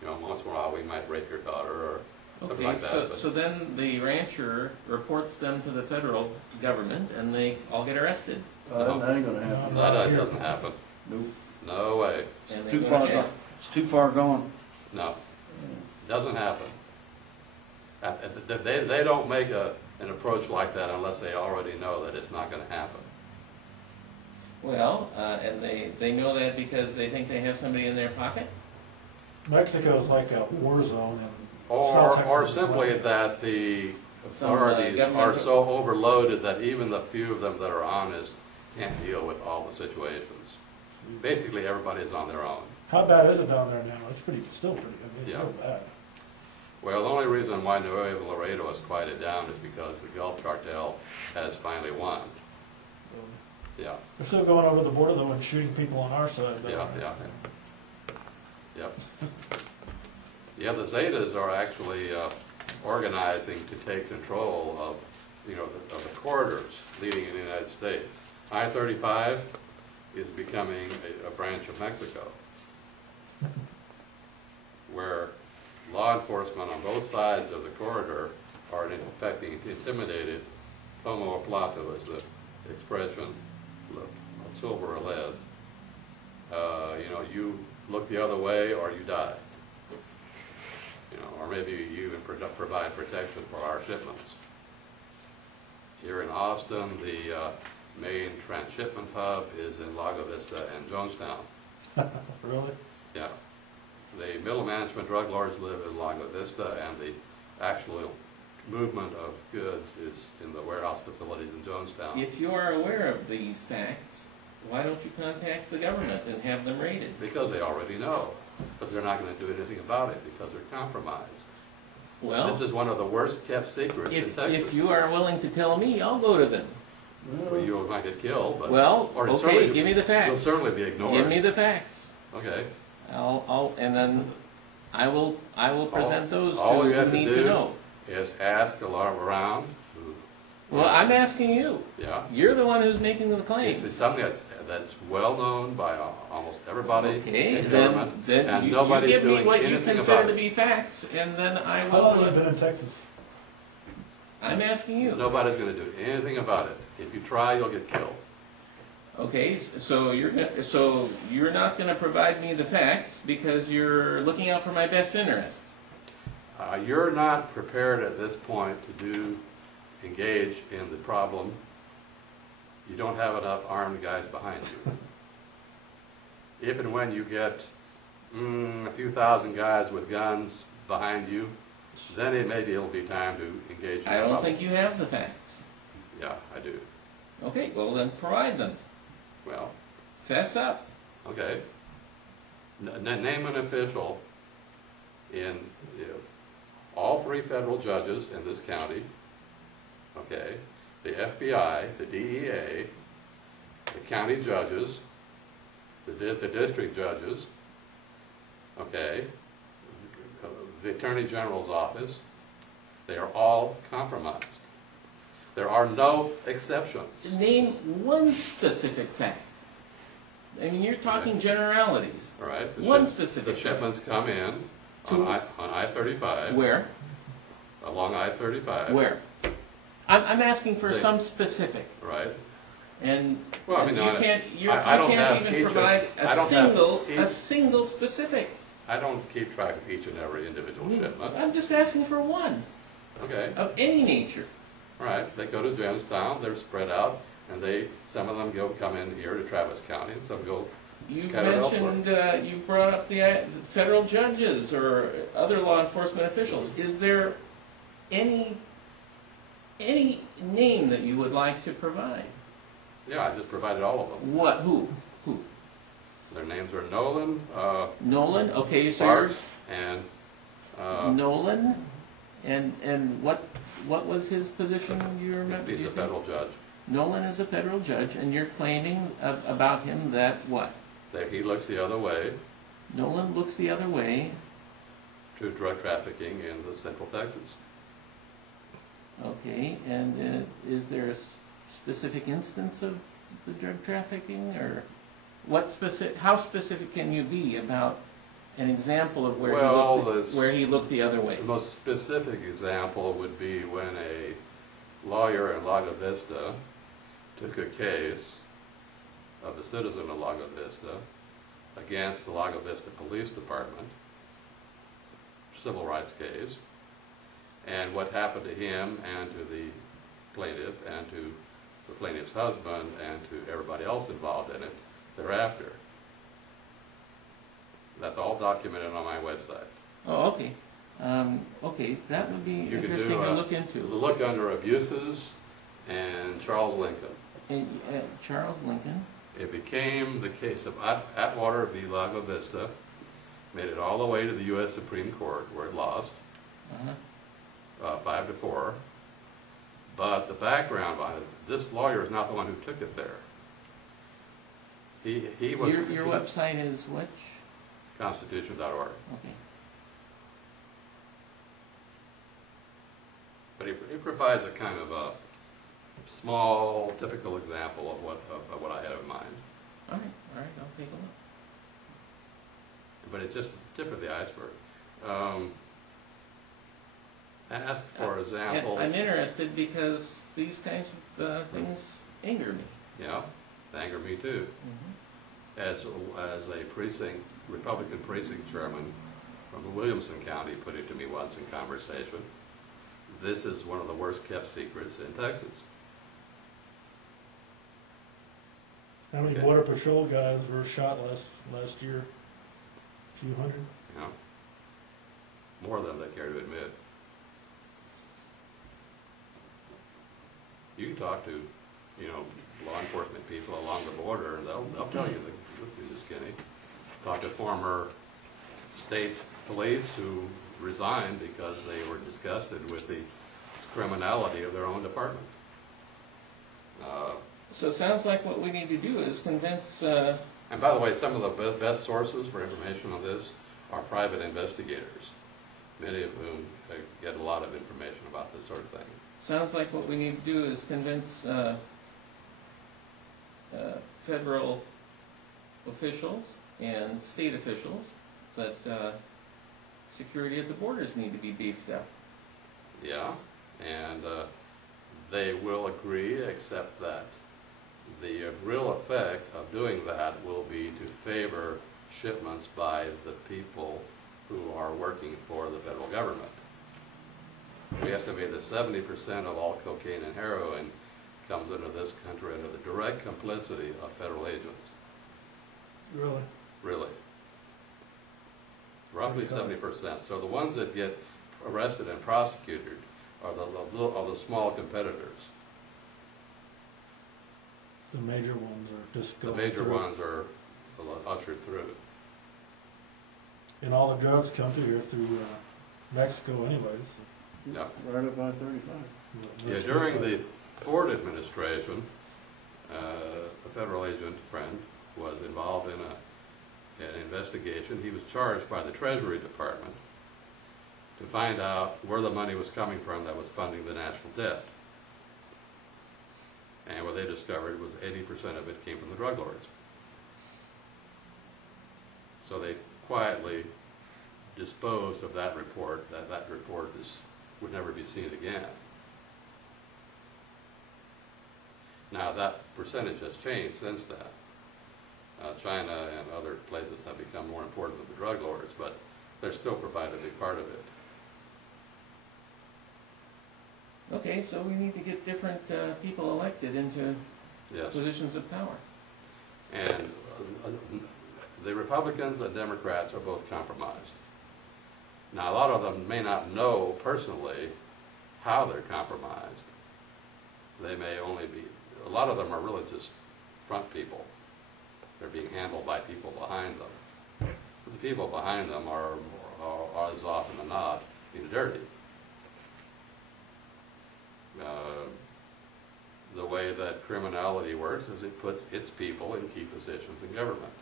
You know, once in a while we might rape your daughter or something like that. So then the rancher reports them to the federal government, and they all get arrested. That ain't gonna happen. That doesn't happen. Nope. No way. And It's they too go far to jail. gone. It's too far gone. No. Doesn't happen. They don't make an approach like that unless they already know that it's not going to happen. Well, and they know that because they think they have somebody in their pocket? Mexico's like a war zone, and Or Texas is simply like- that the Some, authorities government- are so overloaded that even the few of them that are honest can't deal with all the situations. Basically, everybody's on their own. How bad is it down there now? It's still pretty, I mean, Yeah. real bad. Well, the only reason why Nuevo Laredo has quieted down is because the Gulf Cartel has finally won. Yeah, They're still going over the border though and shooting people on our side. yeah. Yep. Yeah, the Zetas are actually organizing to take control of, of the corridors leading in the United States. I-35 is becoming a branch of Mexico, where law enforcement on both sides of the corridor are in effect being intimidated. Tomo a plato is the expression, silver or lead. You look the other way or you die. Or or maybe you even provide protection for our shipments. Here in Austin, the main transshipment hub is in Lago Vista and Jonestown. Really? Yeah. The middle management drug lords live in Lago Vista, and the actual movement of goods is in the warehouse facilities in Jonestown. If you are aware of these facts, why don't you contact the government and have them raided? Because they already know, but they're not going to do anything about it because they're compromised. Well, This is one of the worst kept secrets in Texas. if you are willing to tell me, I'll go to them. Well, you might get killed, but Well, or okay, certainly- give me the facts. You'll certainly be ignored. Give me the facts. Okay. And then I will present those to all who you have to need to do know. is ask a lot around. Well, I'm asking you. Yeah. You're the one who's making the claim. It's something that's well known by almost everybody Okay, in government, then and you nobody's give me doing what you anything consider about to it. be facts, and then I How long have you will. been in Texas? I'm asking you. Nobody's going to do anything about it. If you try, you'll get killed. Okay, so you're not going to provide me the facts because you're looking out for my best interest. You're not prepared at this point to engage in the problem. You don't have enough armed guys behind you. If and when you get a few thousand guys with guns behind you, then maybe it'll be time to engage in I the don't problem. think you have the facts. Yeah, I do. Okay, well then provide them. Well, Fess up. okay. Name an official in all three federal judges in this county, okay, the FBI, the DEA, the county judges, the district judges, okay, the Attorney General's office. They are all compromised. There are no exceptions. Name one specific fact. I mean, you're talking generalities. All right? One specific The shipments come in To- on I-35. Where? Along I-35. Where? I'm asking for They- some specific. Right. And Well, I mean, you no, can't, I don't you have can't even each of- provide I don't have a each- single specific. I don't keep track of each and every individual shipment. I'm just asking for one Okay. of any nature. All right. They go to Jonestown. They're spread out, and some of them come in here to Travis County, and some go You've scattered elsewhere. mentioned, you brought up the federal judges or other law enforcement officials. Is there any name that you would like to provide? Yeah, I just provided all of them. What? Who? Their names are Nolan, Nolan? Okay, so Sparks, and Nolan? And what was his position you remember? he's a federal judge. Nolan is a federal judge, and you're claiming about him that what? He looks the other way Nolan looks the other way. to drug trafficking in the Central Texas. Okay, and is there a specific instance of the drug trafficking, or what specific? How specific can you be about an example of where he looked the other way? The most specific example would be when a lawyer in Lago Vista took a case of a citizen of Lago Vista against the Lago Vista Police Department, civil rights case, and what happened to him and to the plaintiff and to the plaintiff's husband and to everybody else involved in it thereafter. That's all documented on my website. Oh, okay. Okay, that would be You can interesting do to look into. look under abuses and Charles Lincoln. And, Charles Lincoln. It became the case of Atwater v. Lago Vista, made it all the way to the U.S. Supreme Court, where it lost, Uh-huh. 5-4. But the background behind it, this lawyer is not the one who took it there. He was... Your website is which? Constitution.org. Okay. But he provides a kind of a small, typical example of what I have in mind. All right, I'll take a look. But it's just the tip of the iceberg. Ask for examples. I'm interested because these kinds of things anger me. Yeah, they anger me too. Mm-hmm. As a Republican precinct chairman from Williamson County put it to me once in conversation. This is one of the worst kept secrets in Texas. How many Okay. border patrol guys were shot last year? A few hundred? You know, more than they care to admit. You can talk to, law enforcement people along the border, and they'll tell you the look is skinny. Talk to former state police who resigned because they were disgusted with the criminality of their own department. So it sounds like what we need to do is convince, And by the way, some of the best sources for information on this are private investigators, many of whom get a lot of information about this sort of thing. sounds like what we need to do is convince federal officials and state officials that security at the borders need to be beefed up. Yeah, and they will agree, except that the real effect of doing that will be to favor shipments by the people who are working for the federal government. We estimate that 70% of all cocaine and heroin comes into this country under the direct complicity of federal agents. Really? Really. Roughly 70%. So the ones that get arrested and prosecuted are the small competitors. The major ones are just The going major through. ones are ushered through. And all the drugs come through here through Mexico anyways. Yeah. Right up on 35. Yeah, during the Ford administration, a federal agent friend was involved in an investigation. He was charged by the Treasury Department to find out where the money was coming from that was funding the national debt. And what they discovered was 80% of it came from the drug lords. So they quietly disposed of that report. That report would never be seen again. Now that percentage has changed since then. China and other places have become more important than the drug lords, but they still provide a big part of it. Okay, so we need to get different people elected into Yes. positions of power. And the Republicans and Democrats are both compromised. Now, a lot of them may not know personally how they're compromised. They may only be, a lot of them are really just front people. They're being handled by people behind them. But the people behind them are as often than not being dirty. The way that criminality works is it puts its people in key positions in government.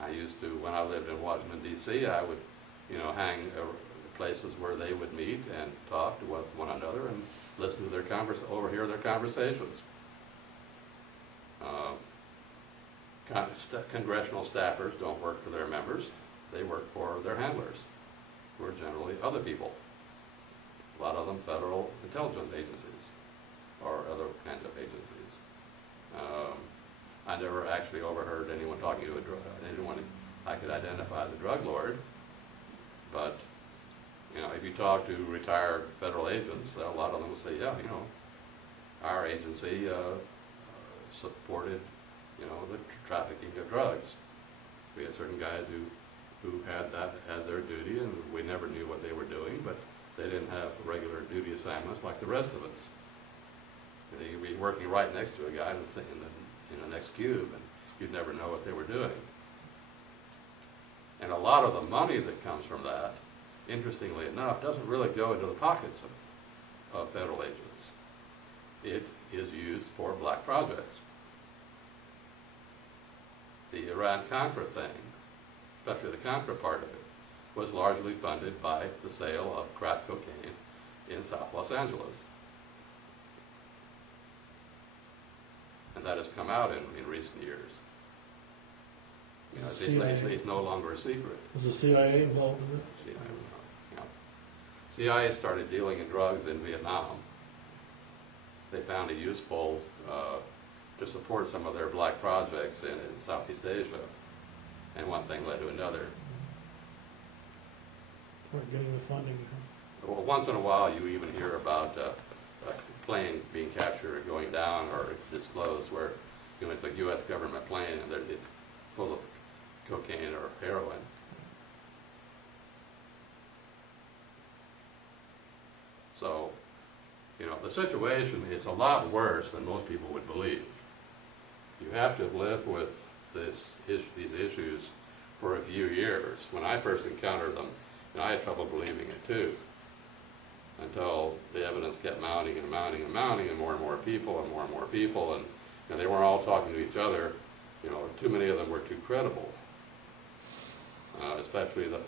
I used to, when I lived in Washington, D.C., I would, hang places where they would meet and talk with one another and listen to their overhear their conversations. Congressional staffers don't work for their members. They work for their handlers, who are generally other people. A lot of them federal intelligence agencies or other kinds of agencies. I never actually overheard anyone talking to anyone I could identify as a drug lord, but if you talk to retired federal agents, a lot of them will say, yeah, our agency supported, the trafficking of drugs. We had certain guys who had that as their duty, and we never knew what they were doing, but they didn't have regular duty assignments like the rest of us. You'd be working right next to a guy in the next cube, and you'd never know what they were doing. And a lot of the money that comes from that, interestingly enough, doesn't really go into the pockets of federal agents. It is used for black projects. The Iran-Contra thing, especially the Contra part of it, was largely funded by the sale of crack cocaine in South Los Angeles. And that has come out in recent years. It's no longer a secret. Was the CIA involved in it? CIA started dealing in drugs in Vietnam. They found it useful to support some of their black projects in Southeast Asia, and one thing led to another. Start getting the funding. Well, once in a while, you even hear about a plane being captured or going down or disclosed where, you know, it's a U.S. government plane and it's full of cocaine or heroin. So, you know, the situation is a lot worse than most people would believe. You have to live with these issues for a few years. When I first encountered them, you know, I had trouble believing it too, until the evidence kept mounting and mounting and mounting, and more people and more people, and you know, they weren't all talking to each other. You know, too many of them were too credible, especially the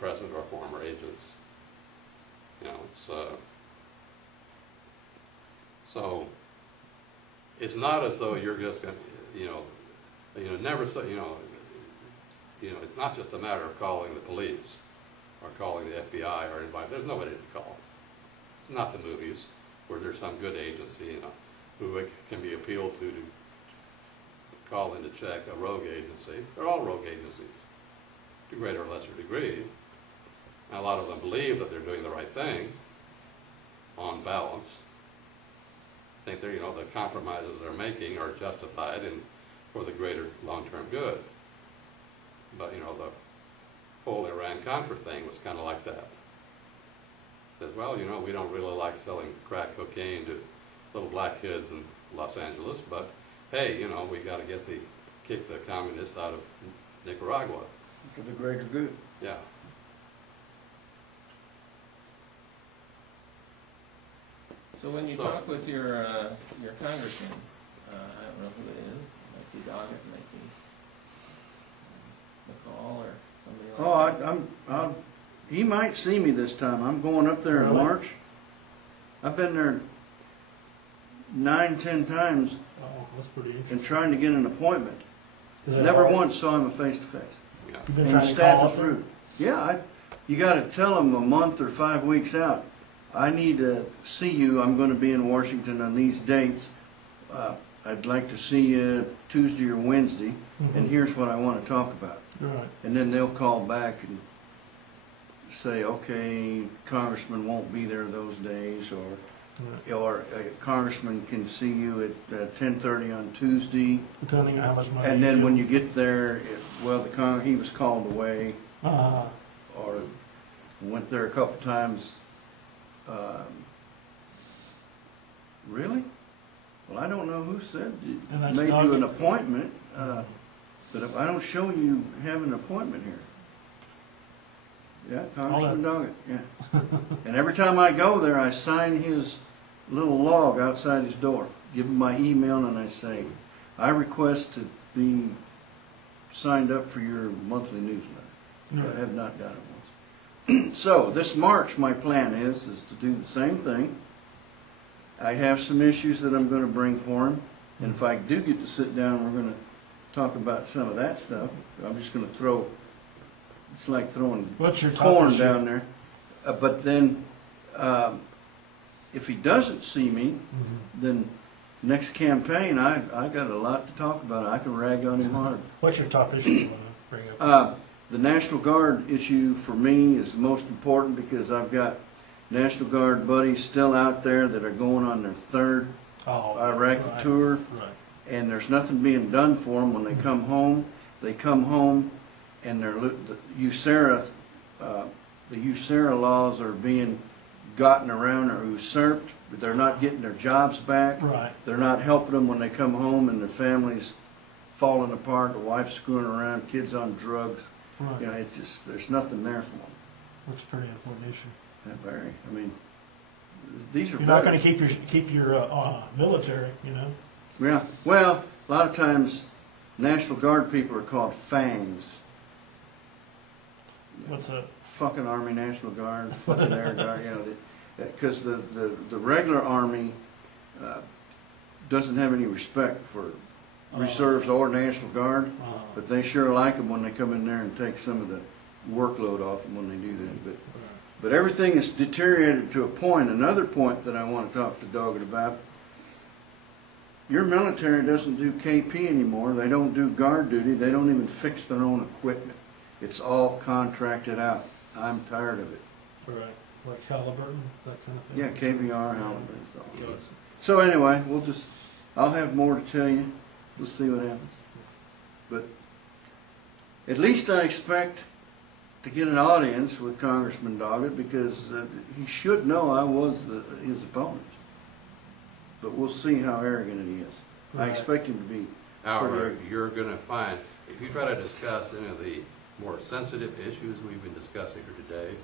present or former agents. You know, it's so it's not as though you're just going to, never so, it's not just a matter of calling the police or calling the FBI or anybody. There's nobody to call. It's not the movies where there's some good agency, you know, who it can be appealed to call in to check a rogue agency. They're all rogue agencies, to greater or lesser degree. And a lot of them believe that they're doing the right thing on balance. Think they're, the compromises they're making are justified and for the greater long-term good. But, the whole Iran-Contra thing was kind of like that. Says, well, we don't really like selling crack cocaine to little black kids in Los Angeles, but hey, we got to kick the communists out of Nicaragua. For the greater good. Yeah. So when you talk with your congressman, I don't know who it is. It might be Doggett, it might be McCall or somebody like that. He might see me this time. I'm going up there in March. I've been there 9-10 times. Oh, that's pretty interesting. And trying to get an appointment. Never once saw him face to face. Yeah. You've been And the trying to staff call is up rude. Yeah, you got to tell them a month or 5 weeks out. I need to see you. I'm going to be in Washington on these dates. I'd like to see you Tuesday or Wednesday, and here's what I want to talk about. Right. And then they'll call back and say, okay, congressman won't be there those days, or a congressman can see you at 10:30 on Tuesday. Depending on how much money. And then when you get there, he was called away, or went there a couple times. Really? Well, I don't know who said made you an appointment, but if I don't show you have an appointment here. Yeah, Congressman Doggett, yeah. And every time I go there, I sign his little log outside his door, give him my email, and I say, I request to be signed up for your monthly newsletter. I have not got it once. So this March, my plan is to do the same thing. I have some issues that I'm going to bring for him, and if I do get to sit down, we're going to talk about some of that stuff. I'm just going to throw. It's like throwing corn down there. But then, if he doesn't see me, then next campaign, I got a lot to talk about. I can rag on him hard. What's your top issue you want to bring up? The National Guard issue for me is the most important because I've got National Guard buddies still out there that are going on their third Iraqi tour, and there's nothing being done for them when they come home. They come home, and the USERRA laws are being gotten around or usurped. But they're not getting their jobs back. Right. They're not helping them when they come home, and their families falling apart. The wife's screwing around, kids on drugs. Right. It's just there's nothing there for them. That's a pretty important issue. Not very. I mean, these are. You're not going to keep your military, Yeah. Well, a lot of times, National Guard people are called fangs. What's that? Fucking Army National Guard, fucking Air Guard. Because the regular Army doesn't have any respect for reserves or National Guard, but they sure like them when they come in there and take some of the workload off them when they do that. But everything is deteriorated to a point. Another point that I want to talk to Doggett about, your military doesn't do KP anymore. They don't do guard duty. They don't even fix their own equipment. It's all contracted out. I'm tired of it. Right. Like Halliburton, that kind of thing. Yeah, KBR, Halliburton, stuff. Mhm. So anyway, I'll have more to tell you. We'll see what happens. But at least I expect to get an audience with Congressman Doggett, because he should know I was his opponent. But we'll see how arrogant he is. I Right. expect him to be pretty However, arrogant. you're going to find, if you try to discuss any of the more sensitive issues we've been discussing here today,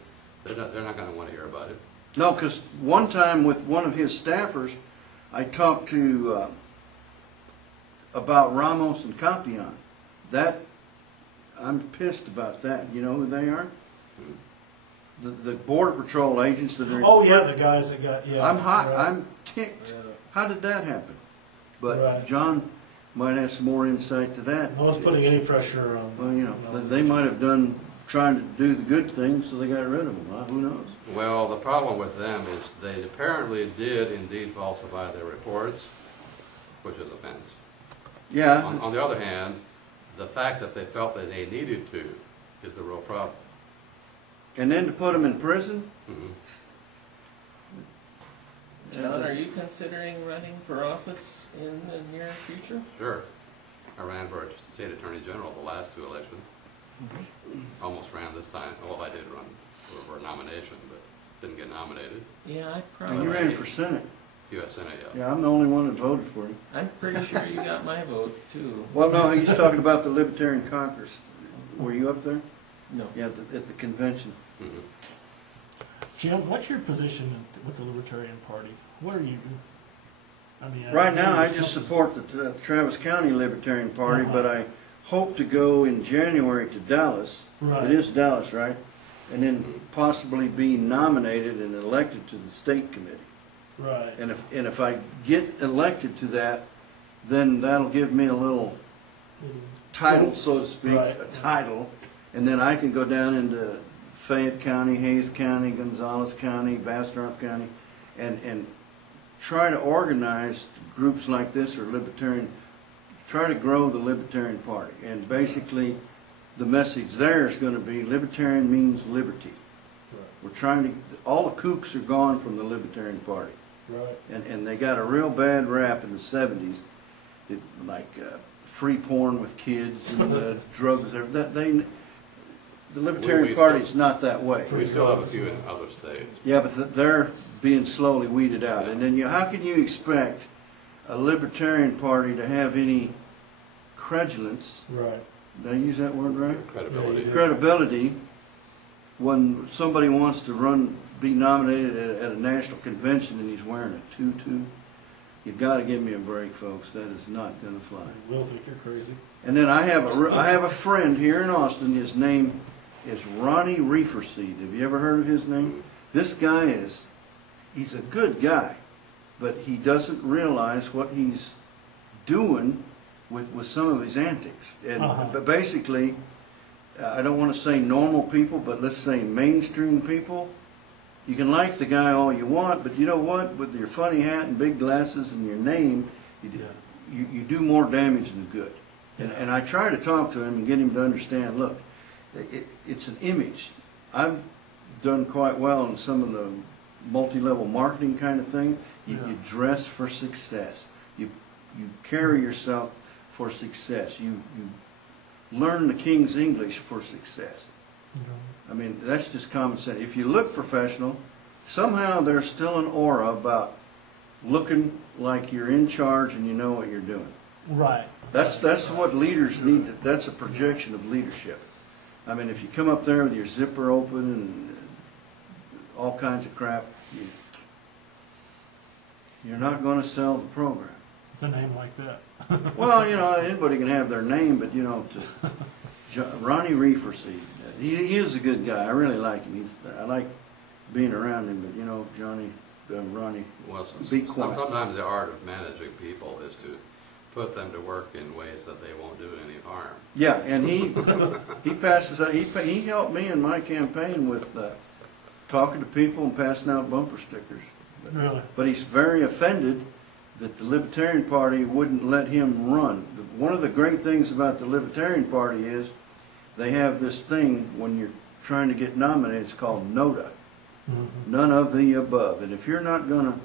they're not going to want to hear about it. No, because one time with one of his staffers, I talked to about Ramos and Campion. I'm pissed about that. You know who they are? The Border Patrol agents that are. Oh yeah, the guys that got I'm hot. Right. I'm ticked. Yeah. How did that happen? But Right. John might have some more insight to that. No one's putting any pressure on. Well, you know, they might have trying to do the good thing, so they got rid of them. Who knows? Well, the problem with them is they apparently did indeed falsify their reports, which is offense. Yeah. On the other hand, the fact that they felt that they needed to is the real problem. And then to put them in prison. Mhm. John, are you considering running for office in the near future? Sure. I ran for state attorney general the last two elections. Almost ran this time. Well, I did run for a nomination, but didn't get nominated. Yeah, I And probably. you ran for Senate. U.S. Senate, yeah. Yeah, I'm the only one that voted for you. I'm pretty sure you got my vote too. Well, no, he's talking about the Libertarian Congress. Were you up there? No. Yeah, at the convention. Mhm. Jim, what's your position with the Libertarian Party? What are you? I mean, Right now, I know just something- support the Travis County Libertarian Party, Uh-huh. but I hope to go in January to Dallas. Right. It is Dallas, right? And then possibly be nominated and elected to the state committee. Right. And if I get elected to that, then that'll give me a little title, so to speak, Right. a title, and then I can go down into Fayette County, Hayes County, Gonzales County, Bastrop County, and try to organize groups like this or libertarian, try to grow the Libertarian Party. And basically, the message there is going to be libertarian means liberty. Right. We're trying to, all the kooks are gone from the Libertarian Party. Right. And they got a real bad rap in the 70s, free porn with kids and drugs. The Libertarian We Party's not that way. We still have a few in other states. Yeah, but they're being slowly weeded out. And then how can you expect a Libertarian Party to have any credulence? Right. Did I use that word right? Credibility. Yeah. Credibility when somebody wants to be nominated at a national convention and he's wearing a tutu. You've got to give me a break, folks. That is not going to fly. We'll think you're crazy. And then I have a friend here in Austin. His name is Ronnie Reeferseed. Have you ever heard of his name? This guy he's a good guy, but he doesn't realize what he's doing with some of his antics. And but basically, I don't want to say normal people, but let's say mainstream people. You can like the guy all you want, but you know what? With your funny hat and big glasses and your name, you do more damage than good. And I try to talk to him and get him to understand, look, it's an image. I've done quite well in some of the multi-level marketing kind of thing. You dress for success. You carry yourself for success. You learn the King's English for success. I mean, that's just common sense. If you look professional, somehow there's still an aura about looking like you're in charge and you know what you're doing. Right. That's what leaders need. That's a projection of leadership. I mean, if you come up there with your zipper open and all kinds of crap, you're not going to sell the program. With a name like that. Well, you know, anybody can have their name, but you know, Ronnie Reeferseed, he is a good guy. I really like him. I like being around him, but you know, Ronnie, Well, be quiet. sometimes the art of managing people is to put them to work in ways that they won't do any harm. Yeah, and he passes. He helped me in my campaign with talking to people and passing out bumper stickers. Really? But he's very offended that the Libertarian Party wouldn't let him run. One of the great things about the Libertarian Party is they have this thing when you're trying to get nominated, it's called NODA. None of the above. And if you're not gonna,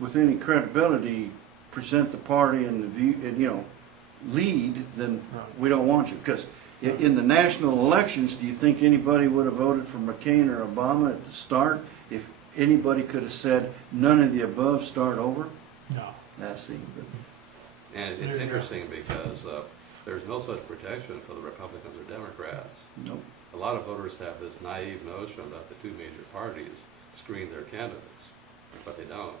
with any credibility, present the party and the view, and, you know, lead, then we don't want you. Because in the national elections, do you think anybody would have voted for McCain or Obama at the start if anybody could have said none of the above, start over? No. That's the. And it's interesting because there's no such protection for the Republicans or Democrats. Nope. A lot of voters have this naive notion that the two major parties screen their candidates, but they don't.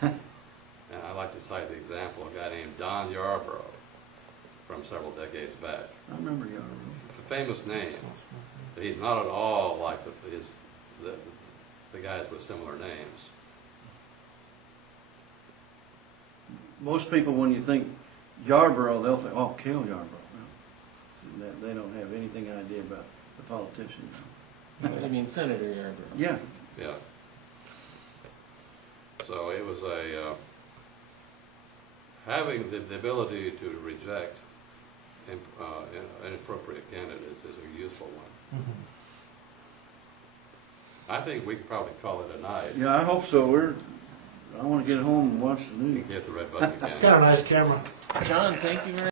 And I like to cite the example of a guy named Don Yarborough from several decades back. I remember Yarborough. Famous name, but he's not at all like the guys with similar names. Most people, when you think Yarborough, they'll think, oh, kill Yarborough. No. They don't have anything idea about the politician. I mean Senator Yarborough. Yeah. Yeah. So it was having the ability to reject inappropriate candidates is a useful one. I think we could probably call it a night. Yeah, I hope so. I want to get home and watch the news. Hit the red button again. It's got a nice camera. John, thank you very